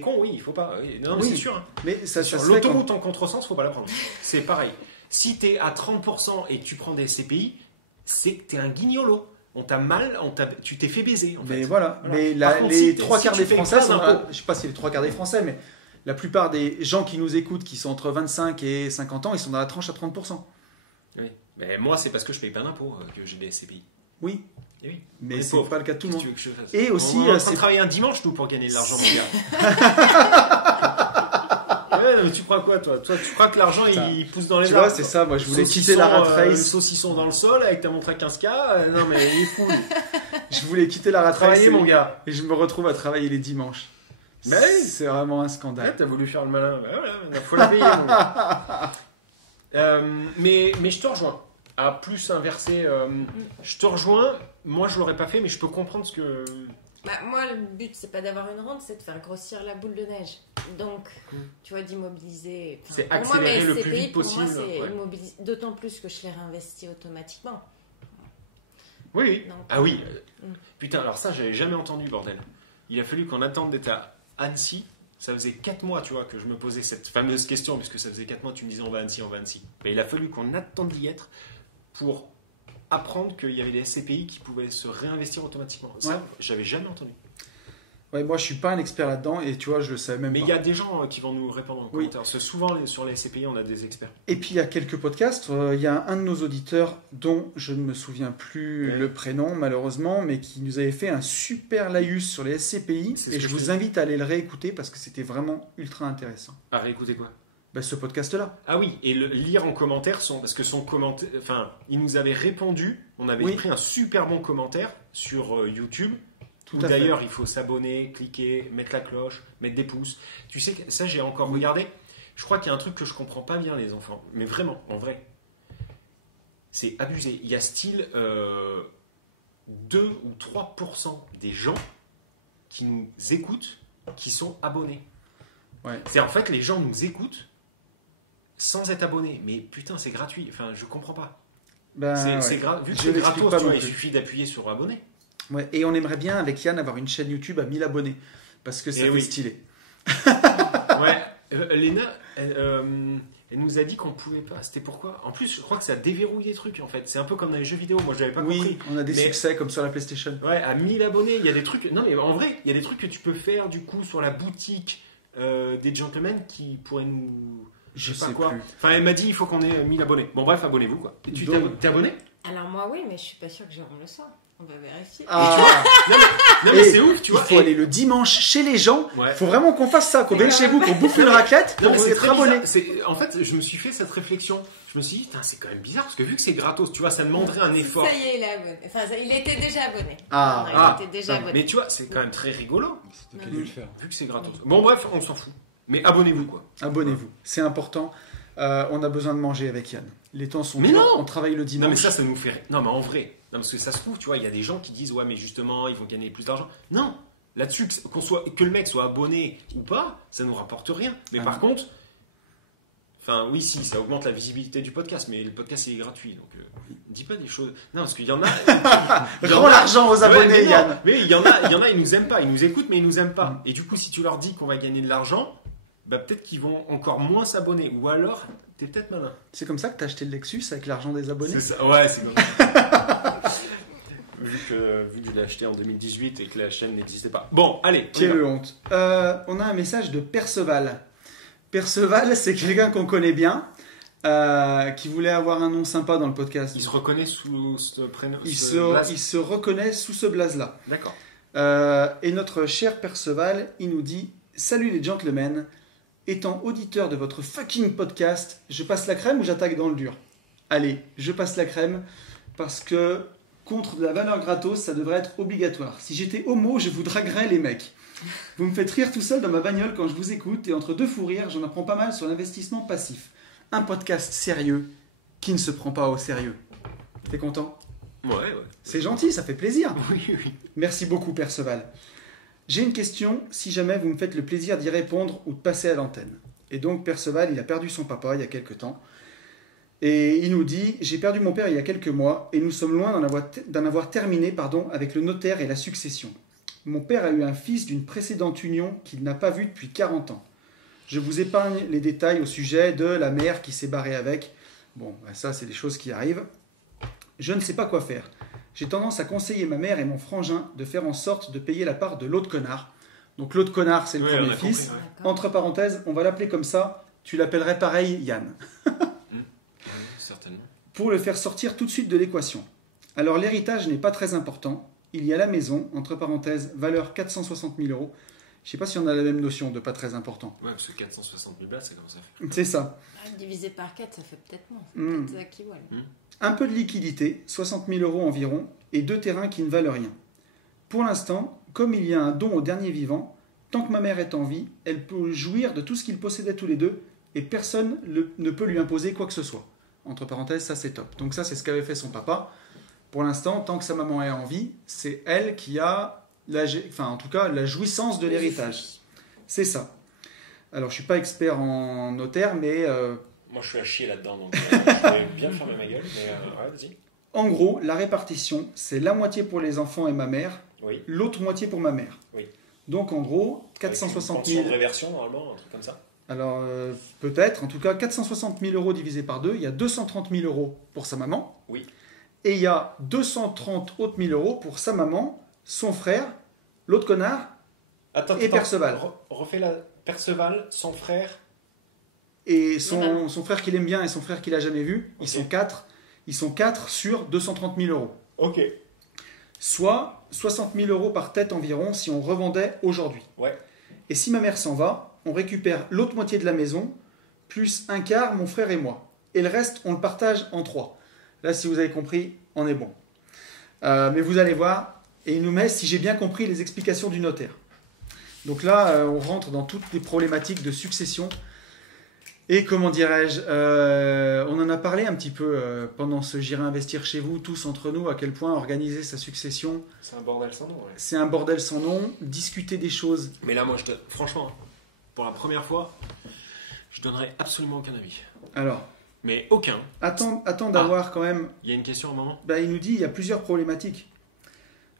con, oui, il faut pas. Non, mais c'est sûr. Hein. Mais ça sur l'autoroute en contresens, faut pas la prendre. C'est pareil. Si tu es à 30% et que tu prends des SCPI, c'est que tu es un guignolo. On t'a mal, tu t'es fait baiser. En fait. Mais voilà. Mais les 3 quarts des Français, je sais pas si les 3 quarts des Français, mais La plupart des gens qui nous écoutent, qui sont entre 25 et 50 ans, ils sont dans la tranche à 30%. Oui. Mais moi, c'est parce que je paye pas d'impôts que j'ai des SCPI. Oui, Eh oui. mais On est c'est pauvre. pas le cas de tout le Qu'est-ce que monde. tu veux que je fasse Et aussi, on est en train c'est- de travailler un dimanche, nous, pour gagner de l'argent, mon gars. Ouais, non, mais tu crois quoi, toi tu crois que l'argent, Ça. il pousse dans les Tu arbres vois, c'est quoi. ça. Moi, je voulais Saucisson, quitter la rat Le race. saucisson dans le sol avec ta montre à 15K. Non, mais il est fou. lui. Je voulais quitter la rat race Travailler, mon gars. et je me retrouve à travailler les dimanches. Mais oui. C'est vraiment un Ouais, scandale. t'as voulu faire le malin. Bah voilà, il faut la payer, mon gars. Mais je te rejoins. À plus inverser, je te rejoins. Moi, je l'aurais pas fait, mais je peux comprendre ce que. Bah, moi, le but, c'est pas d'avoir une rente, c'est de faire grossir la boule de neige. Donc, tu vois, d'immobiliser. Enfin, C'est pour moi, accélérer mes le plus SCPI, vite pour moi, possible, c'est ouais. d'autant plus que je les réinvestis automatiquement. Oui, oui. Donc, Ah oui. Mm. Putain, alors ça, j'avais jamais entendu, bordel. Il a fallu qu'on attende d'être à Annecy. Ça faisait 4 mois, tu vois, que je me posais cette fameuse question, puisque ça faisait 4 mois que tu me disais on va à Annecy, on va à Annecy. Mais il a fallu qu'on attende d'y être pour apprendre qu'il y avait des SCPI qui pouvaient se réinvestir automatiquement. Ça, Ouais. j'avais jamais entendu. Ouais, moi, je suis pas un expert là-dedans et tu vois, je le savais même Mais pas. il y a des gens qui vont nous répondre en Oui. commentaire. Parce que souvent, sur les SCPI, on a des experts. Et puis il y a quelques podcasts, il y a un de nos auditeurs dont je ne me souviens plus Ouais. le prénom malheureusement, mais qui nous avait fait un super laïus sur les SCPI C'est ce et que je je vous te invite à aller le réécouter parce que c'était vraiment ultra intéressant. Ah, réécoutez quoi? Bah, ce podcast-là. Ah oui, et lire en commentaire, parce que son commentaire, enfin, il nous avait répondu, on avait Oui. pris un super bon commentaire sur YouTube, Tout où à fait. d'ailleurs il faut s'abonner, cliquer, mettre la cloche, mettre des pouces. Tu sais que ça j'ai encore Oui. regardé, je crois qu'il y a un truc que je comprends pas bien les enfants, mais vraiment, en vrai. C'est abusé. Il y a style 2 ou 3% des gens qui nous écoutent qui sont abonnés. Ouais. C'est en fait les gens nous écoutent sans être abonnés. Mais putain, c'est gratuit. Enfin, je comprends pas. Ben, C'est- ouais. c'est vu que Je c'est l'explique gratos, pas tu vois, non il plus. suffit d'appuyer sur abonner. Ouais, et on aimerait bien avec Yann avoir une chaîne YouTube à 1000 abonnés parce que ça Eh fait oui. stylé. Ouais. Léna, elle nous a dit qu'on pouvait pas. C'était pourquoi? En plus, je crois que ça déverrouille des trucs en fait. C'est un peu comme dans les jeux vidéo. Moi, j'avais pas Oui, compris. on a des Mais- succès comme sur la PlayStation. Ouais, à 1000 abonnés, il y a des trucs. Non, mais en vrai, il y a des trucs que tu peux faire du coup sur la boutique des gentlemen qui pourraient nous. Je sais sais pas quoi. plus. Enfin, elle m'a dit il faut qu'on ait 1000 abonnés. Bon, bref, abonnez-vous quoi. Et tu Donc- t'es abonné? alors moi, oui, mais je suis pas sûre que Jérôme le soit. On va vérifier. Ah, Non, mais Et c'est ouf, tu il vois. faut aller le dimanche chez les gens. Ouais. Il faut vraiment qu'on fasse ça, qu'on vienne chez vous, qu'on bouffe une raclette Non, pour mais c'est être très abonné. bizarre. En fait, je me suis fait cette réflexion. Je me suis dit, putain, c'est quand même bizarre parce que vu que c'est gratos, tu vois, ça demanderait un effort. Ça y est, il est abonné. Enfin, il était déjà abonné. Ah, Ouais, ah, il était déjà abonné. Mais tu vois, c'est quand même très rigolo C'était qu'à dû le faire. vu que c'est gratos. Bon, bref, on s'en fout. Mais abonnez-vous quoi. Abonnez-vous, c'est important. On a besoin de manger avec Yann. Les temps sont Mais durs, non on travaille le Non, mais dimanche. ça nous fait. Non, mais en vrai. Non, parce que ça se trouve, tu vois, il y a des gens qui disent, ouais, mais justement, ils vont gagner plus d'argent. Non, là-dessus, que le mec soit abonné ou pas, ça nous rapporte rien. Mais Ah par non. contre, enfin, oui, si, ça augmente la visibilité du podcast, mais le podcast, il est gratuit. Donc, dis pas des choses. Non, parce qu'il y en a. il y en Rends a- l'argent aux Ouais, abonnés, mais non, Yann. Mais il y en a, ils nous aiment pas. Ils nous écoutent, mais ils nous aiment pas. Et du coup, si tu leur dis qu'on va gagner de l'argent, bah, peut-être qu'ils vont encore moins s'abonner. Ou alors, t'es peut-être malin. C'est comme ça que t'as acheté le Lexus avec l'argent des abonnés. C'est ça, ouais, c'est comme ça. vu que je l'ai acheté en 2018 et que la chaîne n'existait pas. Bon, allez. on y va. Quelle honte. On a un message de Perceval. Perceval, c'est quelqu'un qu'on connaît bien, qui voulait avoir un nom sympa dans le podcast. Il se reconnaît sous ce prénom. Il ce se, blaze. il se reconnaît sous ce blaze-là. D'accord. Et notre cher Perceval, il nous dit « Salut les gentlemen, étant auditeur de votre fucking podcast, je passe la crème ou j'attaque dans le dur ?» Allez, je passe la crème, parce que contre de la valeur gratos, ça devrait être obligatoire. Si j'étais homo, je vous draguerais les mecs. Vous me faites rire tout seul dans ma bagnole quand je vous écoute, et entre deux fous rires, j'en apprends pas mal sur l'investissement passif. Un podcast sérieux qui ne se prend pas au sérieux. T'es content ? Ouais, ouais. C'est gentil, ça fait plaisir. Oui, oui. Merci beaucoup, Perceval. J'ai une question, si jamais vous me faites le plaisir d'y répondre ou de passer à l'antenne. Et donc, Perceval, il a perdu son papa il y a quelques temps. Et il nous dit « J'ai perdu mon père il y a quelques mois et nous sommes loin d'en avoir terminé avec le notaire et la succession. Mon père a eu un fils d'une précédente union qu'il n'a pas vu depuis 40 ans. Je vous épargne les détails au sujet de la mère qui s'est barrée avec. Bon, ben ça, c'est des choses qui arrivent. Je ne sais pas quoi faire. J'ai tendance à conseiller ma mère et mon frangin de faire en sorte de payer la part de l'autre connard. Donc l'autre connard, c'est le Oui, on premier a fils. compris, ouais. D'accord. Entre parenthèses, on va l'appeler comme ça. Tu l'appellerais pareil Yann. Certainement. Pour le faire sortir tout de suite de l'équation. Alors l'héritage n'est pas très important. Il y a la maison, entre parenthèses, valeur 460 000 euros. Je ne sais pas si on a la même notion de pas très important. Ouais, parce que 460 000 balles, c'est comme ça fait. C'est ça. Ah, divisé par 4, ça fait peut-être moins. Hmm. Peut-être ça qui voit. Un peu de liquidité, 60 000 euros environ, et 2 terrains qui ne valent rien. Pour l'instant, comme il y a un don au dernier vivant, tant que ma mère est en vie, elle peut jouir de tout ce qu'ils possédaient tous les deux, et personne ne peut lui imposer quoi que ce soit. Entre parenthèses, ça c'est top. Donc ça c'est ce qu'avait fait son papa. Pour l'instant, tant que sa maman est en vie, c'est elle qui a en tout cas, la jouissance de l'héritage. C'est ça. Alors je suis pas expert en notaire, mais Moi, je suis à chier là-dedans, donc je vais bien fermer ma gueule, mais ouais, vas-y. en gros, la répartition, c'est la moitié pour les enfants et ma mère, Oui. l'autre moitié pour ma mère. Oui. Donc en gros, Avec 460 une 000. pension de réversion, normalement, un truc comme ça. Alors peut-être, en tout cas 460 000 euros divisé par 2, il y a 230 000 euros pour sa maman. Oui. Et il y a 230 autres 1000 euros pour sa maman, son frère, l'autre connard, Attends, Et Perceval. Refais la Perceval, son frère. et La son maman. frère qu'il aime bien et son frère qu'il a jamais vu. Ils Ok. sont 4. Ils sont 4 sur 230 000 euros. Ok. Soit 60 000 euros par tête environ si on revendait aujourd'hui. Ouais. Et si ma mère s'en va, on récupère l'autre moitié de la maison, plus un quart, mon frère et moi. Et le reste, on le partage en 3. Là, si vous avez compris, on est bon. Mais vous allez voir, et il nous met, si j'ai bien compris, les explications du notaire. Donc là, on rentre dans toutes les problématiques de succession. Et comment dirais-je, on en a parlé un petit peu pendant ce J'irai investir chez vous, tous entre nous, à quel point organiser sa succession, C'est un bordel sans nom, ouais. c'est un bordel sans nom. Discuter des choses. Mais là, moi, franchement, pour la première fois, je donnerai absolument aucun avis. Alors, Mais aucun. attends d'avoir quand même. Il y a une question à un moment. Il nous dit il y a plusieurs problématiques.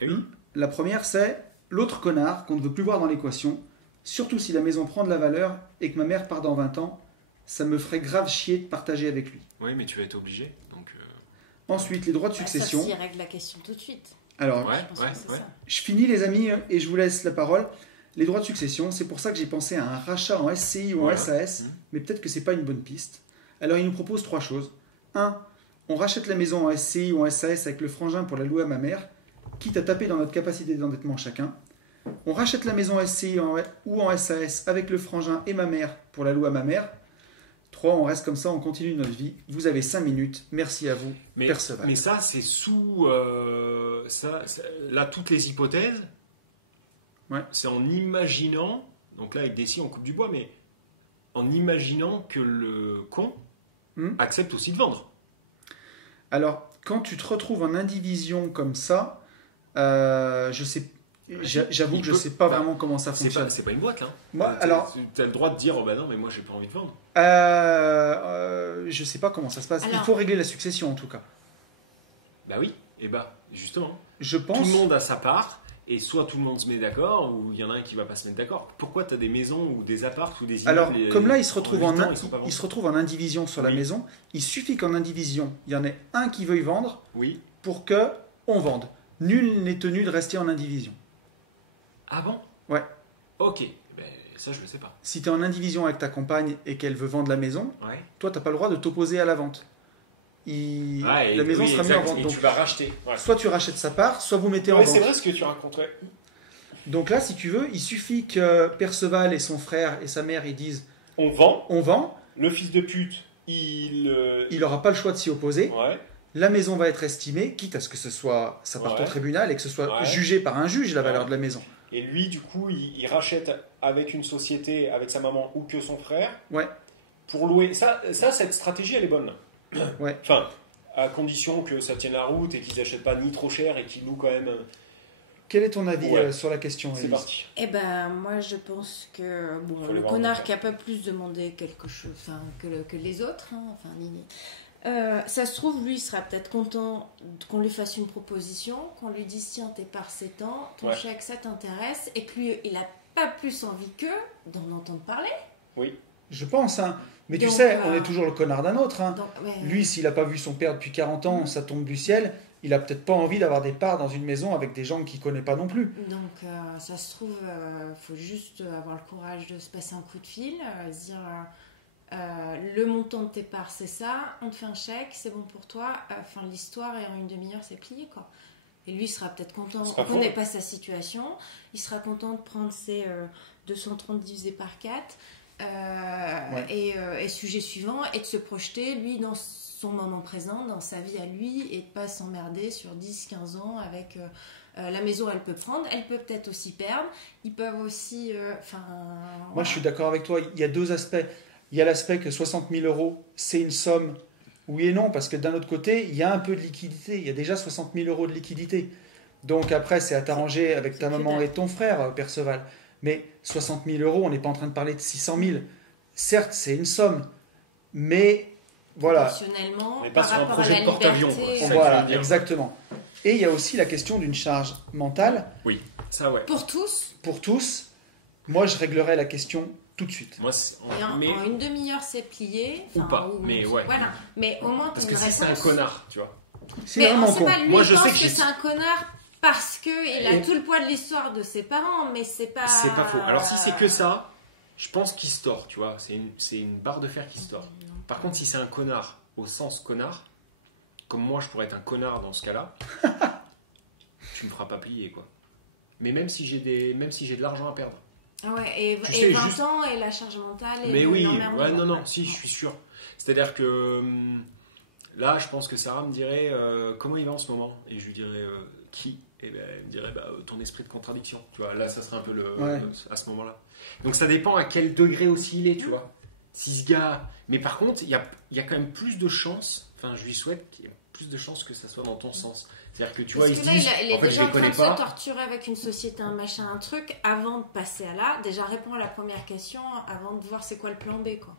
Eh oui. La première, c'est l'autre connard qu'on ne veut plus voir dans l'équation, surtout si la maison prend de la valeur et que ma mère part dans 20 ans, ça me ferait grave chier de partager avec lui. Oui, mais tu vas être obligé. Donc, Ensuite, les droits de Bah, succession. Ça s'y règle la question tout de suite. Alors, ouais, Je pense ouais, que c'est ouais. ça. je finis les amis et je vous laisse la parole. Les droits de succession, c'est pour ça que j'ai pensé à un rachat en SCI ou en Voilà. SAS, mais peut-être que c'est pas une bonne piste. Alors il nous propose 3 choses. 1. On rachète la maison en SCI ou en SAS avec le frangin pour la louer à ma mère, quitte à taper dans notre capacité d'endettement chacun. On rachète la maison en SCI ou en SAS avec le frangin et ma mère pour la louer à ma mère. 3. On reste comme ça, on continue notre vie. Vous avez 5 minutes. Merci à vous, Mais, Perceval. mais ça, c'est sous. Là, toutes les hypothèses, Ouais. c'est en imaginant. Donc là, avec des on coupe du bois, mais en imaginant que le con accepte aussi de vendre. Alors, quand tu te retrouves en indivision comme ça, je sais, j'avoue que je peut- sais pas enfin, vraiment comment ça C'est fonctionne. pas une boîte, là. Moi, alors, Tu as le droit de dire, oh bah non, mais moi, j'ai pas envie de vendre. je sais pas comment ça se passe. Il Alors- faut régler la succession en tout cas. Bah oui, et bah, justement. Je Tout pense. le monde a sa part, et soit tout le monde se met d'accord, ou il y en a un qui va pas se mettre d'accord. Pourquoi tu as des maisons ou des apparts ou des immeubles Alors, comme là, il se retrouve en, ils sont pas vendus. il se retrouve en indivision sur la Oui. maison. Il suffit qu'en indivision, il y en ait un qui veuille vendre Oui. pour que on vende. Nul n'est tenu de rester en indivision. Ah bon? Ouais. Ok, ben, ça je le sais pas. Si tu es en indivision avec ta compagne et qu'elle veut vendre la maison, Ouais. toi, tu n'as pas le droit de t'opposer à la vente. Ouais, La maison oui, sera mise en exact, vente. et Donc, tu vas racheter. Ouais. soit tu rachètes sa part, soit vous mettez en Ouais, vente. c'est vrai ce que tu raconterais. Donc là, si tu veux, il suffit que Perceval et son frère et sa mère ils disent On vend, on vend, le fils de pute, il. il n'aura pas le choix de s'y opposer. Ouais. La maison va être estimée, quitte à ce que ça parte Ouais. au tribunal et que ce soit Ouais. jugé par un juge la valeur Ouais. de la maison. Et lui, du coup, il rachète avec une société, avec sa maman ou que son frère, Ouais. pour louer. Ça, cette stratégie, elle est bonne. Ouais. Enfin, à condition que ça tienne la route et qu'ils n'achètent pas ni trop cher et qu'ils louent quand même. Quel est ton avis Ouais. sur la question, C'est Élise? parti. Eh ben, moi, je pense que bon, Faut les le voir en connard vrai. qui a pas plus demandé quelque chose, enfin, que les autres, hein, enfin, ça se trouve, lui, il sera peut-être content qu'on lui fasse une proposition, qu'on lui dise tiens, t'es par 7 ans, ton Ouais. chèque, ça t'intéresse, et que lui, il a pas plus envie qu'eux d'en entendre parler. Je pense, hein. Mais tu Donc, sais, on est toujours le connard d'un autre. Hein. Donc, ouais. Lui, s'il n'a pas vu son père depuis 40 ans, ça tombe du ciel. il a peut-être pas envie d'avoir des parts dans une maison avec des gens qu'il connaît pas non plus. Donc, ça se trouve, faut juste avoir le courage de se passer un coup de fil, se dire le montant de tes parts, c'est ça, on te fait un chèque, c'est bon pour toi, fin de l'histoire, et en une demi-heure, c'est plié, quoi. Et lui, il sera peut-être content qu'on connaît pas sa situation, il sera content de prendre ses 230 divisé par 4, et sujet suivant, et de se projeter, lui, dans son moment présent, dans sa vie à lui, et de pas s'emmerder sur 10-15 ans avec la maison. Elle peut prendre, elle peut peut-être aussi perdre, ils peuvent aussi Moi je suis d'accord avec toi, il y a deux aspects. Il y a l'aspect que 60 000 euros c'est une somme, oui et non, parce que d'un autre côté il y a un peu de liquidité, il y a déjà 60 000 euros de liquidité, donc après c'est à t'arranger avec ta maman et ton frère, Perceval. Mais 60 000 euros, on n'est pas en train de parler de 600 000. Certes c'est une somme, mais voilà. Proportionnellement, on n'est pas par sur un rapport à projet la de porte-avions. liberté. Voilà, exactement. Et il y a aussi la question d'une charge mentale. Oui, ça ouais. Pour tous. Pour tous, moi je réglerais la question tout de suite. Moi, Et en une demi-heure, c'est plié. Ou pas, mais ouais. Voilà. Mais au moins, parce t'as que une si c'est un réponse. connard, tu vois. C'est Mais vraiment on sait con. pas, lui, Moi, il je pense sais que que c'est un connard parce qu'il a tout le poids de l'histoire de ses parents, mais c'est pas... C'est pas faux. Alors si c'est que ça, je pense qu'il se tord, tu vois. C'est une barre de fer qui se tord. Par contre, si c'est un connard, au sens connard, comme moi je pourrais être un connard dans ce cas-là, tu me feras pas plier, quoi. Mais même si j'ai de l'argent à perdre. Ouais, et 20 ans, et la charge mentale... Et mais oui, l'emmerdement. ouais, non, si, je suis sûr. C'est-à-dire que là, je pense que Sarah me dirait comment il va en ce moment, et je lui dirais qui, et ben, elle me dirait ton esprit de contradiction. Tu vois, là, ça serait un peu à ce moment-là. Donc ça dépend à quel degré aussi il est, tu vois. Si ce gars, mais par contre, il y a quand même plus de chances. Enfin, je lui souhaite qu'il y ait plus de chances que ça soit dans ton sens. C'est-à-dire que tu vois, Parce ils que se là, disent, il est en fait, je déjà les en train connais de se pas. torturer avec une société, un machin, un truc, avant de passer à là. Déjà, réponds à la première question avant de voir c'est quoi le plan B, quoi.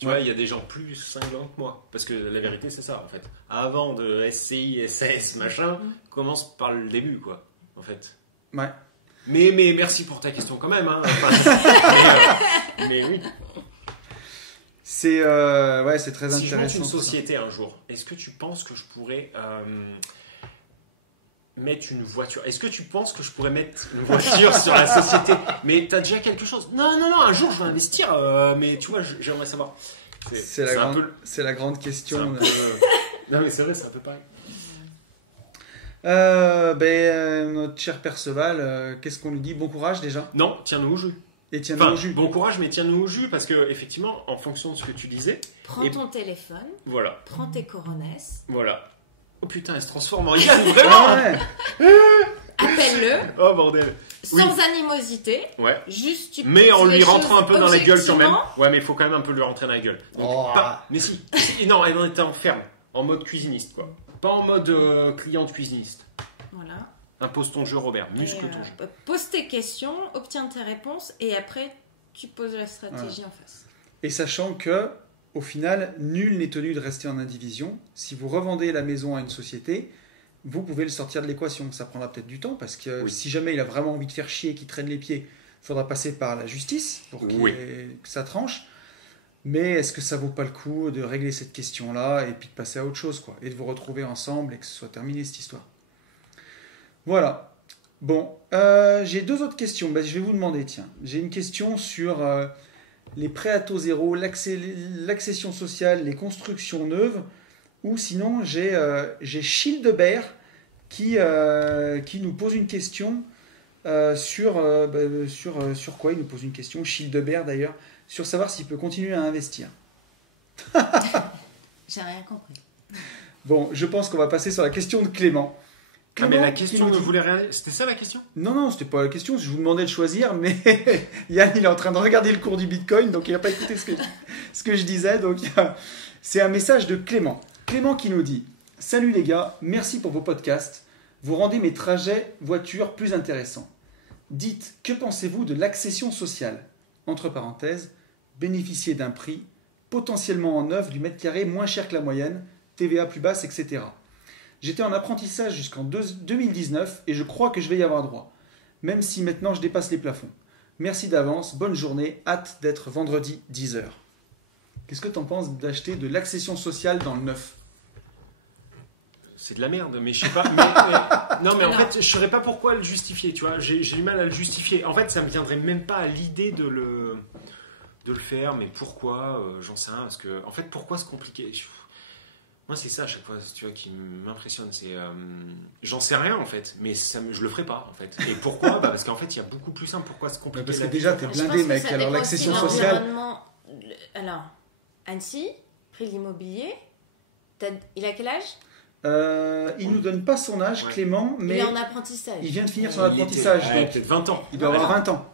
Tu vois, il y a des gens plus cinglants que moi. Parce que la vérité, c'est ça, en fait. Avant de SCI, SAS, machin, commence par le début, quoi, en fait. Ouais. Mais merci pour ta question quand même. Hein. Enfin, mais oui. C'est c'est très Si je monte intéressant. une société un jour, est-ce que tu penses que je pourrais mettre une voiture? Est-ce que tu penses que je pourrais mettre une voiture sur la société? Mais t'as déjà quelque chose? Non, un jour je vais investir, mais tu vois, j'aimerais savoir. C'est la grande question. Non mais c'est vrai, c'est un peu pareil. Notre cher Perceval, qu'est-ce qu'on lui dit? Bon courage déjà. Non, tiens-nous au jus. Et tiens-nous au jus. Bon courage, mais tiens-nous au jus, parce que effectivement, en fonction de ce que tu disais. Prends ton téléphone, voilà. Prends tes coronesses. Voilà. Oh putain, elle se transforme en Yann, vraiment. Appelle-le. Oh bordel. Sans animosité. Ouais. Juste, mais en lui rentrant un peu dans la gueule quand même. Ouais, mais il faut quand même un peu lui rentrer dans la gueule. Donc, mais si. Non, elle en était en ferme, en mode cuisiniste, quoi. Pas en mode cliente cuisiniste. Voilà. Impose ton jeu, Robert. Muscle ton jeu. Pose tes questions, obtiens tes réponses, et après, tu poses la stratégie en face. Et sachant que, au final, nul n'est tenu de rester en indivision. Si vous revendez la maison à une société, vous pouvez le sortir de l'équation. Ça prendra peut-être du temps, parce que si jamais il a vraiment envie de faire chier et qu'il traîne les pieds, il faudra passer par la justice pour que ça tranche. Mais est-ce que ça vaut pas le coup de régler cette question-là et puis de passer à autre chose, quoi, et de vous retrouver ensemble et que ce soit terminé cette histoire? Voilà. Bon, j'ai deux autres questions. Je vais vous demander, tiens. J'ai une question sur les prêts à taux zéro, l'accession sociale, les constructions neuves, ou sinon j'ai Childebert qui nous pose une question sur quoi il nous pose une question, Childebert d'ailleurs, sur savoir s'il peut continuer à investir. J'ai rien compris. Bon, je pense qu'on va passer sur la question de Clément. Mais la question ne voulait rien. C'était ça la question? Non, c'était pas la question. Je vous demandais de choisir, mais Yann, il est en train de regarder le cours du Bitcoin, donc il n'a pas écouté ce que je disais. Donc c'est un message de Clément. Clément qui nous dit: salut les gars, merci pour vos podcasts. Vous rendez mes trajets voiture plus intéressants. Dites, que pensez-vous de l'accession sociale? Entre parenthèses, bénéficier d'un prix potentiellement en neuf du mètre carré moins cher que la moyenne, TVA plus basse, etc. J'étais en apprentissage jusqu'en 2019 et je crois que je vais y avoir droit, même si maintenant je dépasse les plafonds. Merci d'avance, bonne journée, hâte d'être vendredi 10h. Qu'est-ce que tu en penses d'acheter de l'accession sociale dans le neuf? c'est de la merde, mais je sais pas. Non, mais en fait, je saurais pas pourquoi le justifier, tu vois. J'ai du mal à le justifier. En fait, ça me viendrait même pas à l'idée de le faire, mais pourquoi j'en sais rien. Parce que, en fait, pourquoi se compliquer? Moi, c'est ça à chaque fois, tu vois, qui m'impressionne. C'est, j'en sais rien en fait, mais je le ferai pas en fait. Et pourquoi? Parce qu'en fait, il y a beaucoup plus simple. Pourquoi se compliquer? Parce que déjà, t'es blindé, mec. Alors, l'accession sociale. Alors, Annecy, prix de l'immobilier, il a quel âge? Il nous donne pas son âge, Clément, mais il est en apprentissage. il vient de finir son apprentissage. Donc peut-être 20 ans. Il doit avoir 20 ans.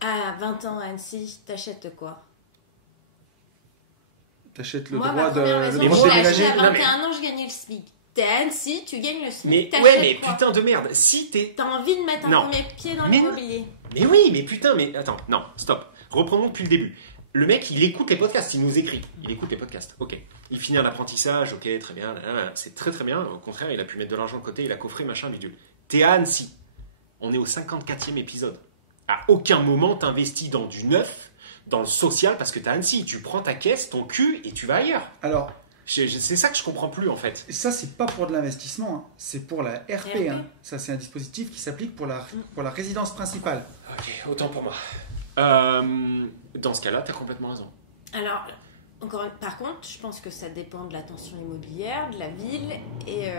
À 20 ans à Annecy, t'achètes quoi? T'achètes le Moi, droit ma première maison, de je l'ai déménager. achetée à 21 ans, je gagnais le SMIC. T'es à Annecy, tu gagnes le SMIC, Mais t'achètes mais quoi? putain de merde. Si t'es. T'as envie de mettre un premier pied dans l'immobilier. Mais oui, mais putain, mais attends, non, stop. Reprenons depuis le début. Le mec, il écoute les podcasts, il nous écrit. Il écoute les podcasts, ok. Il finit un apprentissage, ok, très bien, c'est très très bien. Au contraire, il a pu mettre de l'argent de côté, il a coffré, machin, bidule. T'es à Annecy. On est au 54e épisode. À aucun moment t'investis dans du neuf, dans le social, parce que t'es à Annecy. Tu prends ta caisse, ton cul, et tu vas ailleurs. Alors, c'est ça que je comprends plus, en fait. ça, c'est pas pour de l'investissement, hein. C'est pour la RP. Hein. Ça, c'est un dispositif qui s'applique pour la résidence principale. Ok, autant pour moi. Dans ce cas-là, t'as complètement raison. Alors, par contre, je pense que ça dépend de la tension immobilière, de la ville, et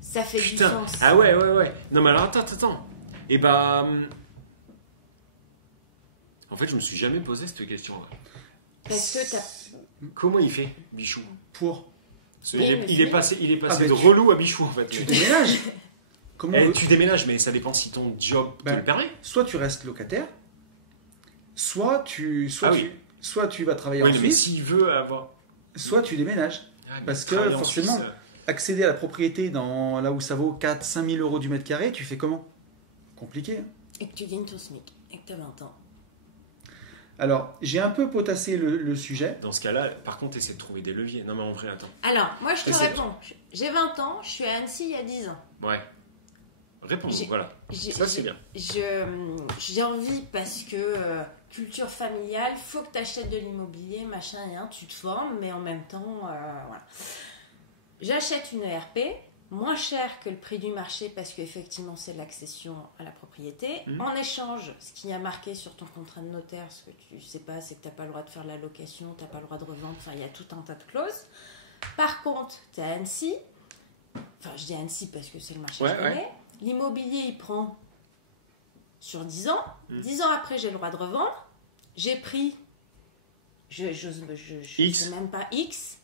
ça fait du sens. Ah ouais. Non, mais alors, attends. Et bah... En fait, je me suis jamais posé cette question-là. Parce que t'as... Comment il fait, Bichou? Il est passé de relou à Bichou, en fait. Tu déménages. Tu déménages, mais ça dépend si ton job te le permet. Soit tu restes locataire, soit tu vas travailler en mais Suisse. S'il veut avoir... Soit tu déménages. Parce que forcément, accéder à la propriété là où ça vaut 4-5 000 euros du mètre carré, tu fais comment? Compliqué. Hein. Et que tu gagnes ton SMIC, et que tu as 20 ans. Alors, j'ai un peu potassé le sujet. Dans ce cas-là, par contre, essaie de trouver des leviers. Non, mais en vrai, attends. Alors, moi, je te réponds. J'ai 20 ans, je suis à Annecy il y a 10 ans. Ouais. Réponds, voilà. Ça, c'est bien. J'ai envie parce que culture familiale, faut que tu achètes de l'immobilier, machin et un, tu te formes, mais en même temps, voilà. J'achète une ERP, moins cher que le prix du marché parce qu'effectivement, c'est l'accession à la propriété. En échange, ce qui a marqué sur ton contrat de notaire, ce que tu sais pas, c'est que tu n'as pas le droit de faire la location, tu n'as pas le droit de revendre, enfin, il y a tout un tas de clauses. Par contre, tu es à Annecy, enfin, je dis Annecy parce que c'est le marché que je connais. L'immobilier, il prend sur 10 ans. 10 ans après, j'ai le droit de revendre. J'ai pris, je sais même pas, X.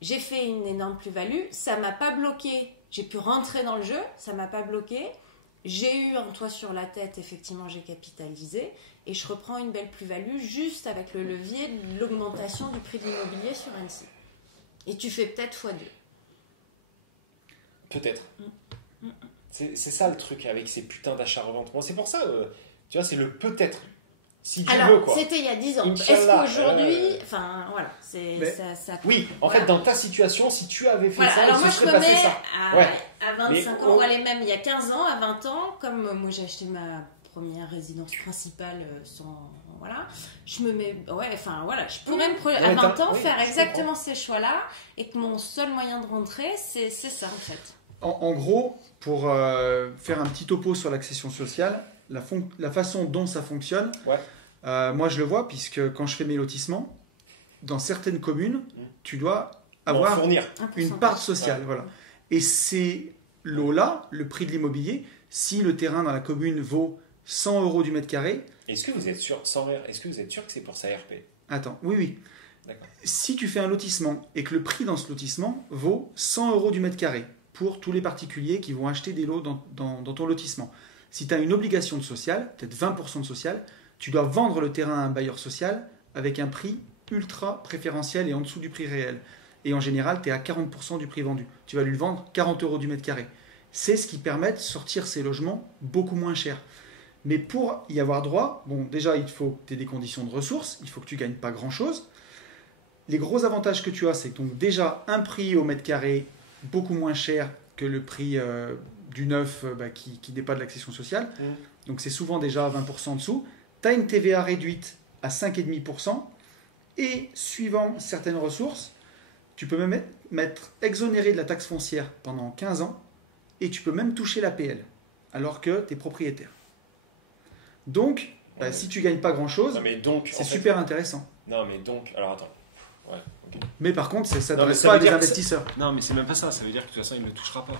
J'ai fait une énorme plus-value. Ça m'a pas bloqué. J'ai pu rentrer dans le jeu. Ça m'a pas bloqué. J'ai eu un toit sur la tête. Effectivement, j'ai capitalisé. Et je reprends une belle plus-value juste avec le levier de l'augmentation du prix de l'immobilier sur Annecy. Et tu fais peut-être x2. Peut-être. C'est ça le truc avec ces putains d'achats-reventes. Bon, c'est pour ça, tu vois, c'est le peut-être. Si tu veux, quoi. C'était il y a 10 ans. Inch'Allah. Est-ce qu'aujourd'hui... Enfin, voilà. Ça oui, en fait, dans ta situation, si tu avais fait ça, alors moi, je me mets à 25 mais ans, ou allez, même il y a 15 ans, à 20 ans, comme moi, j'ai acheté ma première résidence principale sans... Voilà. Je me mets... Ouais, enfin, voilà. Je pourrais à 20 ans faire exactement ces choix-là et que mon seul moyen de rentrer, c'est ça, en fait. En gros, pour faire un petit topo sur l'accession sociale, la façon dont ça fonctionne, moi je le vois, puisque quand je fais mes lotissements, dans certaines communes, tu dois avoir une part sociale. Voilà. Et c'est lot-là, le prix de l'immobilier, si le terrain dans la commune vaut 100 euros du mètre carré. Est-ce que vous êtes sûr, que c'est pour sa RP? Attends, oui. D'accord. Si tu fais un lotissement et que le prix dans ce lotissement vaut 100 euros du mètre carré, pour tous les particuliers qui vont acheter des lots dans ton lotissement. Si tu as une obligation de social, peut-être 20% de social, tu dois vendre le terrain à un bailleur social avec un prix ultra préférentiel et en dessous du prix réel. Et en général, tu es à 40% du prix vendu. Tu vas lui le vendre 40 euros du mètre carré. C'est ce qui permet de sortir ces logements beaucoup moins chers. Mais pour y avoir droit, bon, déjà, il faut que tu aies des conditions de ressources, il faut que tu ne gagnes pas grand-chose. Les gros avantages que tu as, c'est donc déjà un prix au mètre carré beaucoup moins cher que le prix du neuf qui n'est pas de l'accession sociale. Donc c'est souvent déjà à 20% en dessous. Tu as une TVA réduite à 5,5%. Et suivant certaines ressources, tu peux même m'être exonéré de la taxe foncière pendant 15 ans et tu peux même toucher l'APL alors que tu es propriétaire. Donc, Ouais. si tu gagnes pas grand-chose, Non, mais donc, c'est en fait- super intéressant. Non, mais donc, alors attends. Ouais, ok. Mais par contre, ça Non, mais s'adresse ça pas à veut des dire que investisseurs. Non, mais c'est même pas ça. Ça veut dire que de toute façon, il ne le touchera pas.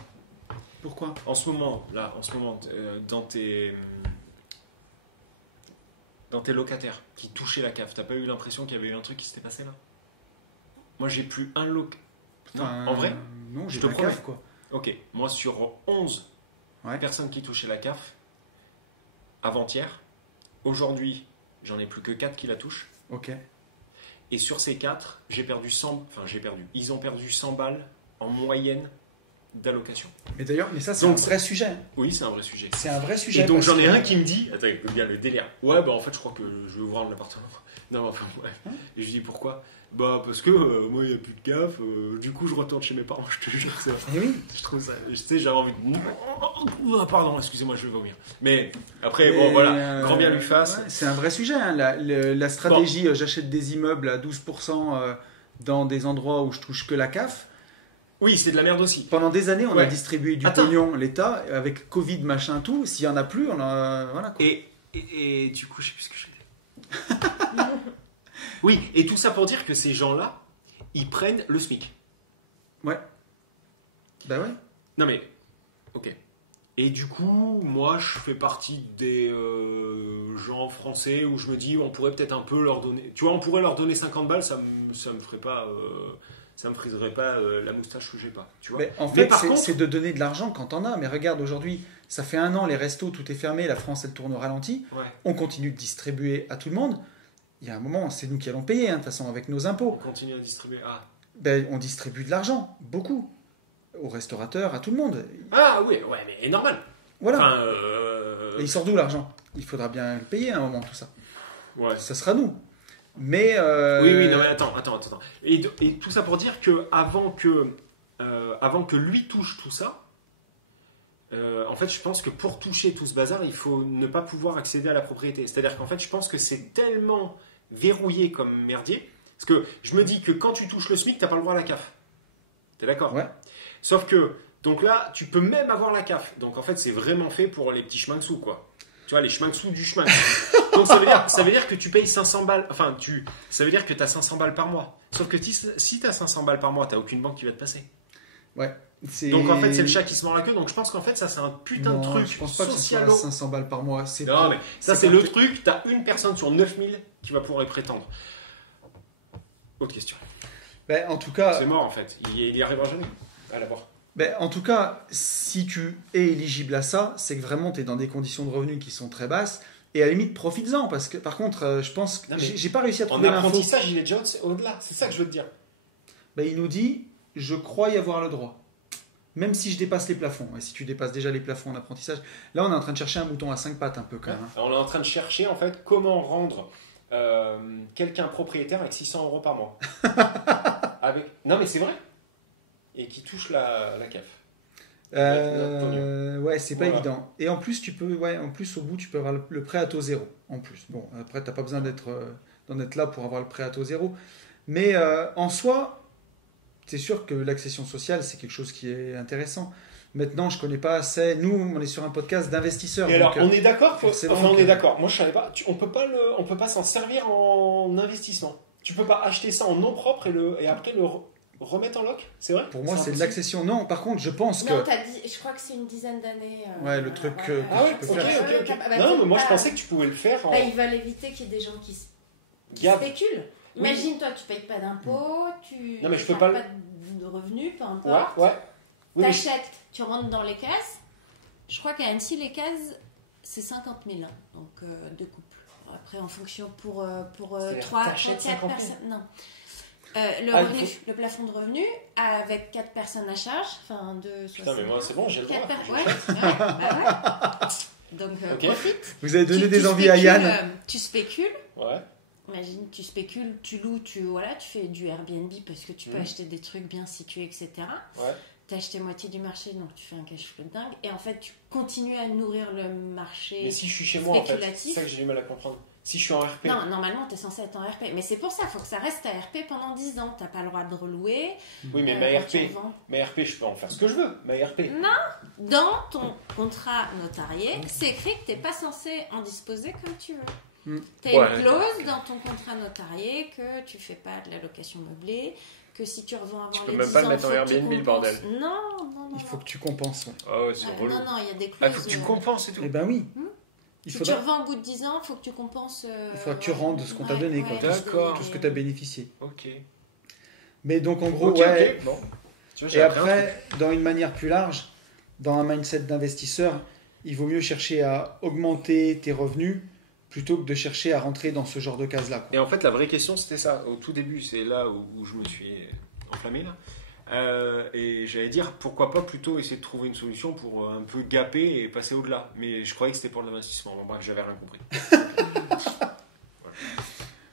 Pourquoi? En ce moment, dans tes locataires qui touchaient la CAF, t'as pas eu l'impression qu'il y avait eu un truc qui s'était passé là? Moi, j'ai plus un Non, en vrai? Non, Je j'ai te la promets. CAF, quoi. Ok, moi sur 11 Ouais. personnes qui touchaient la CAF, avant-hier, aujourd'hui, j'en ai plus que 4 qui la touchent. Ok. Et sur ces 4, ils ont perdu 100 balles en moyenne d'allocation. Mais d'ailleurs, ça c'est Donc, un vrai sujet. hein. Oui, c'est un vrai sujet. C'est un vrai sujet. Et donc parce j'en ai que- un qui me dit, attends, écoute bien le délire. Ouais, bah en fait, je crois que je vais vous rendre l'appartement. Non, enfin, ouais. Et je dis pourquoi? Bah parce que moi, il n'y a plus de CAF. Du coup, je retourne chez mes parents, je te jure. C'est vrai. Eh oui. Je trouve ça. Tu sais, j'avais envie de. Ah, pardon, excusez-moi, je vais vomir. Mais après, Mais, bon, voilà, grand bien lui fasse. ouais, c'est un vrai sujet. hein. La stratégie, j'achète des immeubles à 12% dans des endroits où je touche que la CAF. Oui, c'est de la merde aussi. Pendant des années, on a Ouais. distribué du Attends. pognon, l'État, avec Covid, machin, tout. S'il y en a plus, on a. Voilà, quoi. Et du coup, je sais plus ce que je disais. Oui, et tout ça pour dire que ces gens-là, ils prennent le SMIC. Bah ouais. Non mais, ok. Et du coup, moi, je fais partie des gens français où je me dis, on pourrait peut-être un peu leur donner. Tu vois, on pourrait leur donner 50 balles, ça me ferait pas. Ça me friserait pas la moustache que j'ai pas. Tu vois. Mais en Mais fait, par contre- c'est de donner de l'argent quand t'en as. Mais regarde, aujourd'hui, ça fait 1 an, les restos, tout est fermé, la France, elle tourne au ralenti. Ouais. On continue de distribuer à tout le monde. Il y a un moment, c'est nous qui allons payer, hein, de toute façon, avec nos On impôts. continue à distribuer. On distribue de l'argent, beaucoup, aux restaurateurs, à tout le monde. Ah oui, ouais, mais normal. Voilà. Enfin, Et il sort d'où l'argent? Il faudra bien le payer à un moment, tout ça. ouais. Ça sera nous. Mais. Oui, non, mais attends. Et tout ça pour dire que avant que lui touche tout ça, en fait, je pense que pour toucher tout ce bazar, il faut ne pas pouvoir accéder à la propriété. C'est-à-dire qu'en fait, je pense que c'est tellement verrouillé comme merdier, parce que je me dis que quand tu touches le SMIC, t'as pas le droit à la CAF. T'es d'accord? Ouais. Sauf que, donc là, tu peux même avoir la CAF. Donc en fait, c'est vraiment fait pour les petits schminksous, quoi. Tu vois, les schminksous du schminks. Donc ça veut dire que tu payes 500 balles, ça veut dire que tu as 500 balles par mois. Sauf que si tu as 500 balles par mois, tu n'as aucune banque qui va te passer. Ouais. Donc en fait, c'est le chat qui se mord la queue. Donc je pense qu'en fait, ça, c'est un putain de truc Je pense pas que ce soit socialo. 500 balles par mois. Non, mais ça, c'est quand le t'es- truc. Tu as une personne sur 9000 qui va pouvoir y prétendre. Autre question. En tout cas, C'est mort, en fait. Il y arrivera jamais à l'avoir. en tout cas, si tu es éligible à ça, c'est que vraiment tu es dans des conditions de revenus qui sont très basses. Et à la limite, profites-en. Parce que par contre, je pense que Non, mais j'ai pas réussi à En trouver l'info. apprentissage, il est déjà au-delà. C'est ça que je veux te dire. Il nous dit je crois y avoir le droit. Même si je dépasse les plafonds. Et si tu dépasses déjà les plafonds en apprentissage. Là, on est en train de chercher un mouton à 5 pattes un peu quand même. hein. Alors, on est en train de chercher en fait comment rendre quelqu'un propriétaire avec 600 euros par mois. Non mais c'est vrai. Et qui touche la CAF. Ouais, c'est pas Voilà. évident. Et en plus, au bout, tu peux avoir le prêt à taux zéro. En plus, bon, après, t'as pas besoin d'en être là pour avoir le prêt à taux zéro. Mais en soi, c'est sûr que l'accession sociale, c'est quelque chose qui est intéressant. Maintenant, je connais pas assez. Nous, on est sur un podcast d'investisseurs. Et alors, donc, on est d'accord forcément Enfin, on que- est d'accord. Moi, je savais pas. On peut pas s'en servir en investissement. Tu peux pas acheter ça en nom propre et après le remettre en loc. C'est vrai? pour moi, c'est de impossible. l'accession. Non, par contre, je pense Non, que. t'as dit, je crois que c'est une dizaine d'années. Ouais, le truc que Ah ouais, tu ok, peux faire. ok. Bah, Non, mais moi, je pas- pensais que tu pouvais le faire en Ils veulent éviter qu'il y ait des gens qui gave. spéculent. Oui. Imagine, toi, tu payes pas d'impôts, tu Non, mais je peux n'as pas de revenus, peu Ouais, importe. ouais. Oui, mais T'achètes, tu rentres dans les cases. Je crois qu'à Annecy, les cases, c'est 50 000. Donc, deux couples. Après, en fonction pour C'est-à-dire 3, t'achètes 4 50 000. personnes. Non. Le Ah, revenu, il faut- le plafond de revenu, avec 4 personnes à charge, enfin 2, Putain, mais moi, c'est bon, j'ai le droit. Ouais, c'est vrai. Bah ouais. Donc, Ok. profite. Vous avez donné Tu- des tu envies à spécules, Yann. Tu spécules. Ouais. Imagine, tu spécules, tu loues, tu fais du Airbnb parce que tu peux Mhm. acheter des trucs bien situés, etc. Ouais. Tu as acheté moitié du marché, donc tu fais un cash flow de dingue. Et en fait, tu continues à nourrir le marché. Mais si je suis chez moi, en fait, c'est Spéculatif. ça que j'ai du mal à comprendre. Si je suis en RP. Non, normalement, tu es censé être en RP. Mais c'est pour ça, il faut que ça reste à RP pendant 10 ans. Tu n'as pas le droit de relouer. Oui, mais ma RP, je peux en faire ce que je veux. Ma RP. Non, dans ton contrat notarié, c'est écrit que tu n'es pas censé en disposer comme tu veux. Tu as une clause dans ton contrat notarié que tu fais pas de la location meublée, que si tu revends avant les 10 ans... Tu peux même pas le mettre en Airbnb, le bordel. Non. Il faut que tu compenses. Ouais. Ah ouais, c'est relou. Non, il y a des clauses... Ah, il faut que tu compenses et tout. Eh ben oui. Si tu revends au bout de 10 ans, il faut que tu compenses... Il faudra que tu rendes ce qu'on t'a donné, quoi. D'accord. Tout ce que tu as bénéficié. Ok. Mais donc, en gros, Ok. Bon. Tu vois, Et après, dans une manière plus large, dans un mindset d'investisseur, il vaut mieux chercher à augmenter tes revenus plutôt que de chercher à rentrer dans ce genre de case-là, quoi. Et en fait, la vraie question, c'était ça. Au tout début, c'est là où je me suis enflammé, là. Et j'allais dire, pourquoi pas plutôt essayer de trouver une solution pour un peu gaper et passer au-delà. Mais je croyais que c'était pour l'investissement. Bon, bref, j'avais rien compris. Voilà.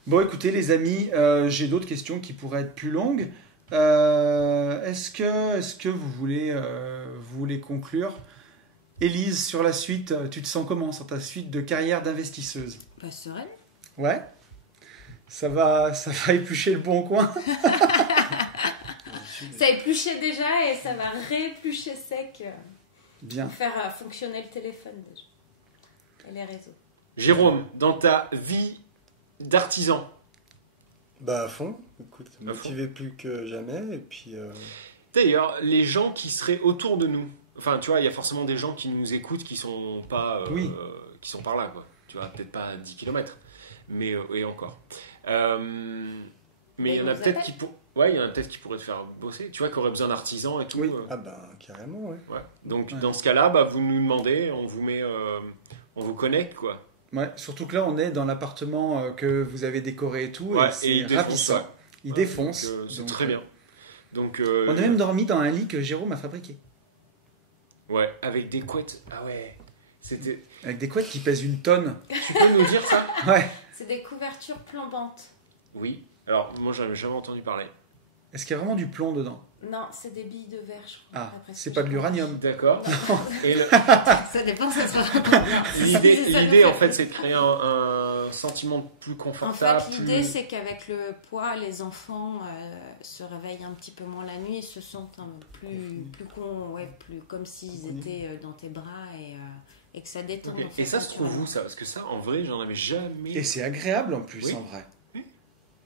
Bon, écoutez, les amis, j'ai d'autres questions qui pourraient être plus longues. Est-ce que vous voulez conclure? Élise, sur la suite, tu te sens comment sur ta suite de carrière d'investisseuse? Pas sereine. Ouais. Ça va éplucher le bon coin. Ça a épluché déjà et ça va rééplucher sec. Bien. Pour faire fonctionner le téléphone déjà. Et les réseaux. Jérôme, dans ta vie d'artisan. Bah à fond, écoute, motivé plus que jamais. Et puis. D'ailleurs, les gens qui seraient autour de nous, enfin tu vois, il y a forcément des gens qui nous écoutent qui sont pas, qui sont par là, quoi. Tu vois, peut-être pas à 10 km, mais et encore. Mais il y en a peut-être qui il y en a peut-être qui pourraient te faire bosser. Tu vois, qui auraient besoin d'artisans et tout. Oui. Ah bah carrément, ouais. Donc dans ce cas-là, vous nous demandez, on vous met, on vous connecte, quoi. Ouais, surtout que là, on est dans l'appartement que vous avez décoré et tout, et c'est ravissant. Il défonce. C'est très bien. Donc, on a même dormi dans un lit que Jérôme a fabriqué. Ouais, avec des couettes. Ah ouais. C'était. Avec des couettes qui pèsent 1 tonne. Tu peux nous dire ça? Ouais. C'est des couvertures plombantes. Oui. Alors, moi, j'en avais jamais entendu parler. Est-ce qu'il y a vraiment du plomb dedans? Non, c'est des billes de verre, je crois. Ah, c'est pas de l'uranium. D'accord. Et ça dépend, ça se voit. L'idée, en fait, c'est de créer un sentiment plus confortable. En fait, l'idée, c'est qu'avec le poids, les enfants se réveillent un petit peu moins la nuit et se sentent plus comme s'ils étaient dans tes bras et que ça détend. Okay. En fait, et ça se trouve où, ça? Parce que ça, en vrai, j'en avais jamais. Et c'est agréable en plus, oui. En vrai.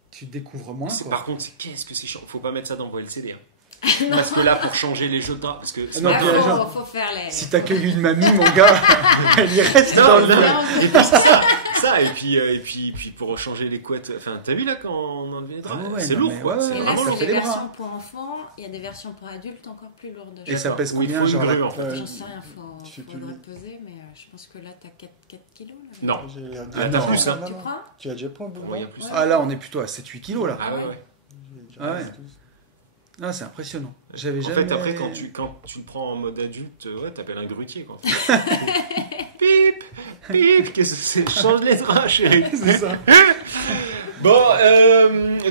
Tu découvres moins. Par contre, qu'est-ce que c'est chiant. Faut pas mettre ça dans vos LCD. Hein. Parce que là, pour changer les jeux de draps, parce que faut faire les. Si t'accueilles une mamie, mon gars, elle y reste dans le lit. Et puis ça, et puis pour changer les couettes. Enfin, t'as vu là quand on enlevait les draps, c'est lourd, quoi. Ouais, et là, ça c'est fait des les versions pour enfants. Il y a des versions pour adultes encore plus lourdes. Et ça pèse combien, genre là? J'en sais rien, faudrait peser, mais je pense que là, t'as 4 kilos. Là. Non. T'as plus, hein. Tu crois? Tu as déjà pris un peu Ouais, plus. Ah là, on est plutôt à 7-8 kilos là. Ah ouais. Ah ouais. Ah, c'est impressionnant. J'avais en jamais... fait, après, quand tu le prends en mode adulte, t'appelles un grutier. Quand Pip, pip, qu'est-ce que c'est? Change les draps, chérie. C'est ça. Bon,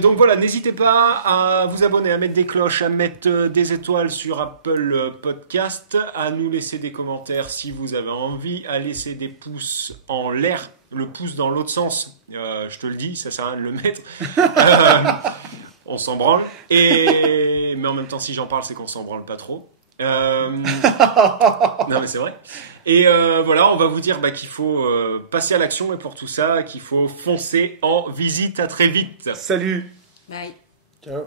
donc voilà, n'hésitez pas à vous abonner, à mettre des cloches, à mettre des étoiles sur Apple Podcast, à nous laisser des commentaires si vous avez envie, à laisser des pouces en l'air, le pouce dans l'autre sens, je te le dis, ça sert à rien de le mettre. On s'en branle. Mais en même temps, si j'en parle, c'est qu'on s'en branle pas trop. Non, mais c'est vrai. Et voilà, on va vous dire qu'il faut passer à l'action, et pour tout ça, qu'il faut foncer en visite. À très vite. Salut. Bye. Ciao.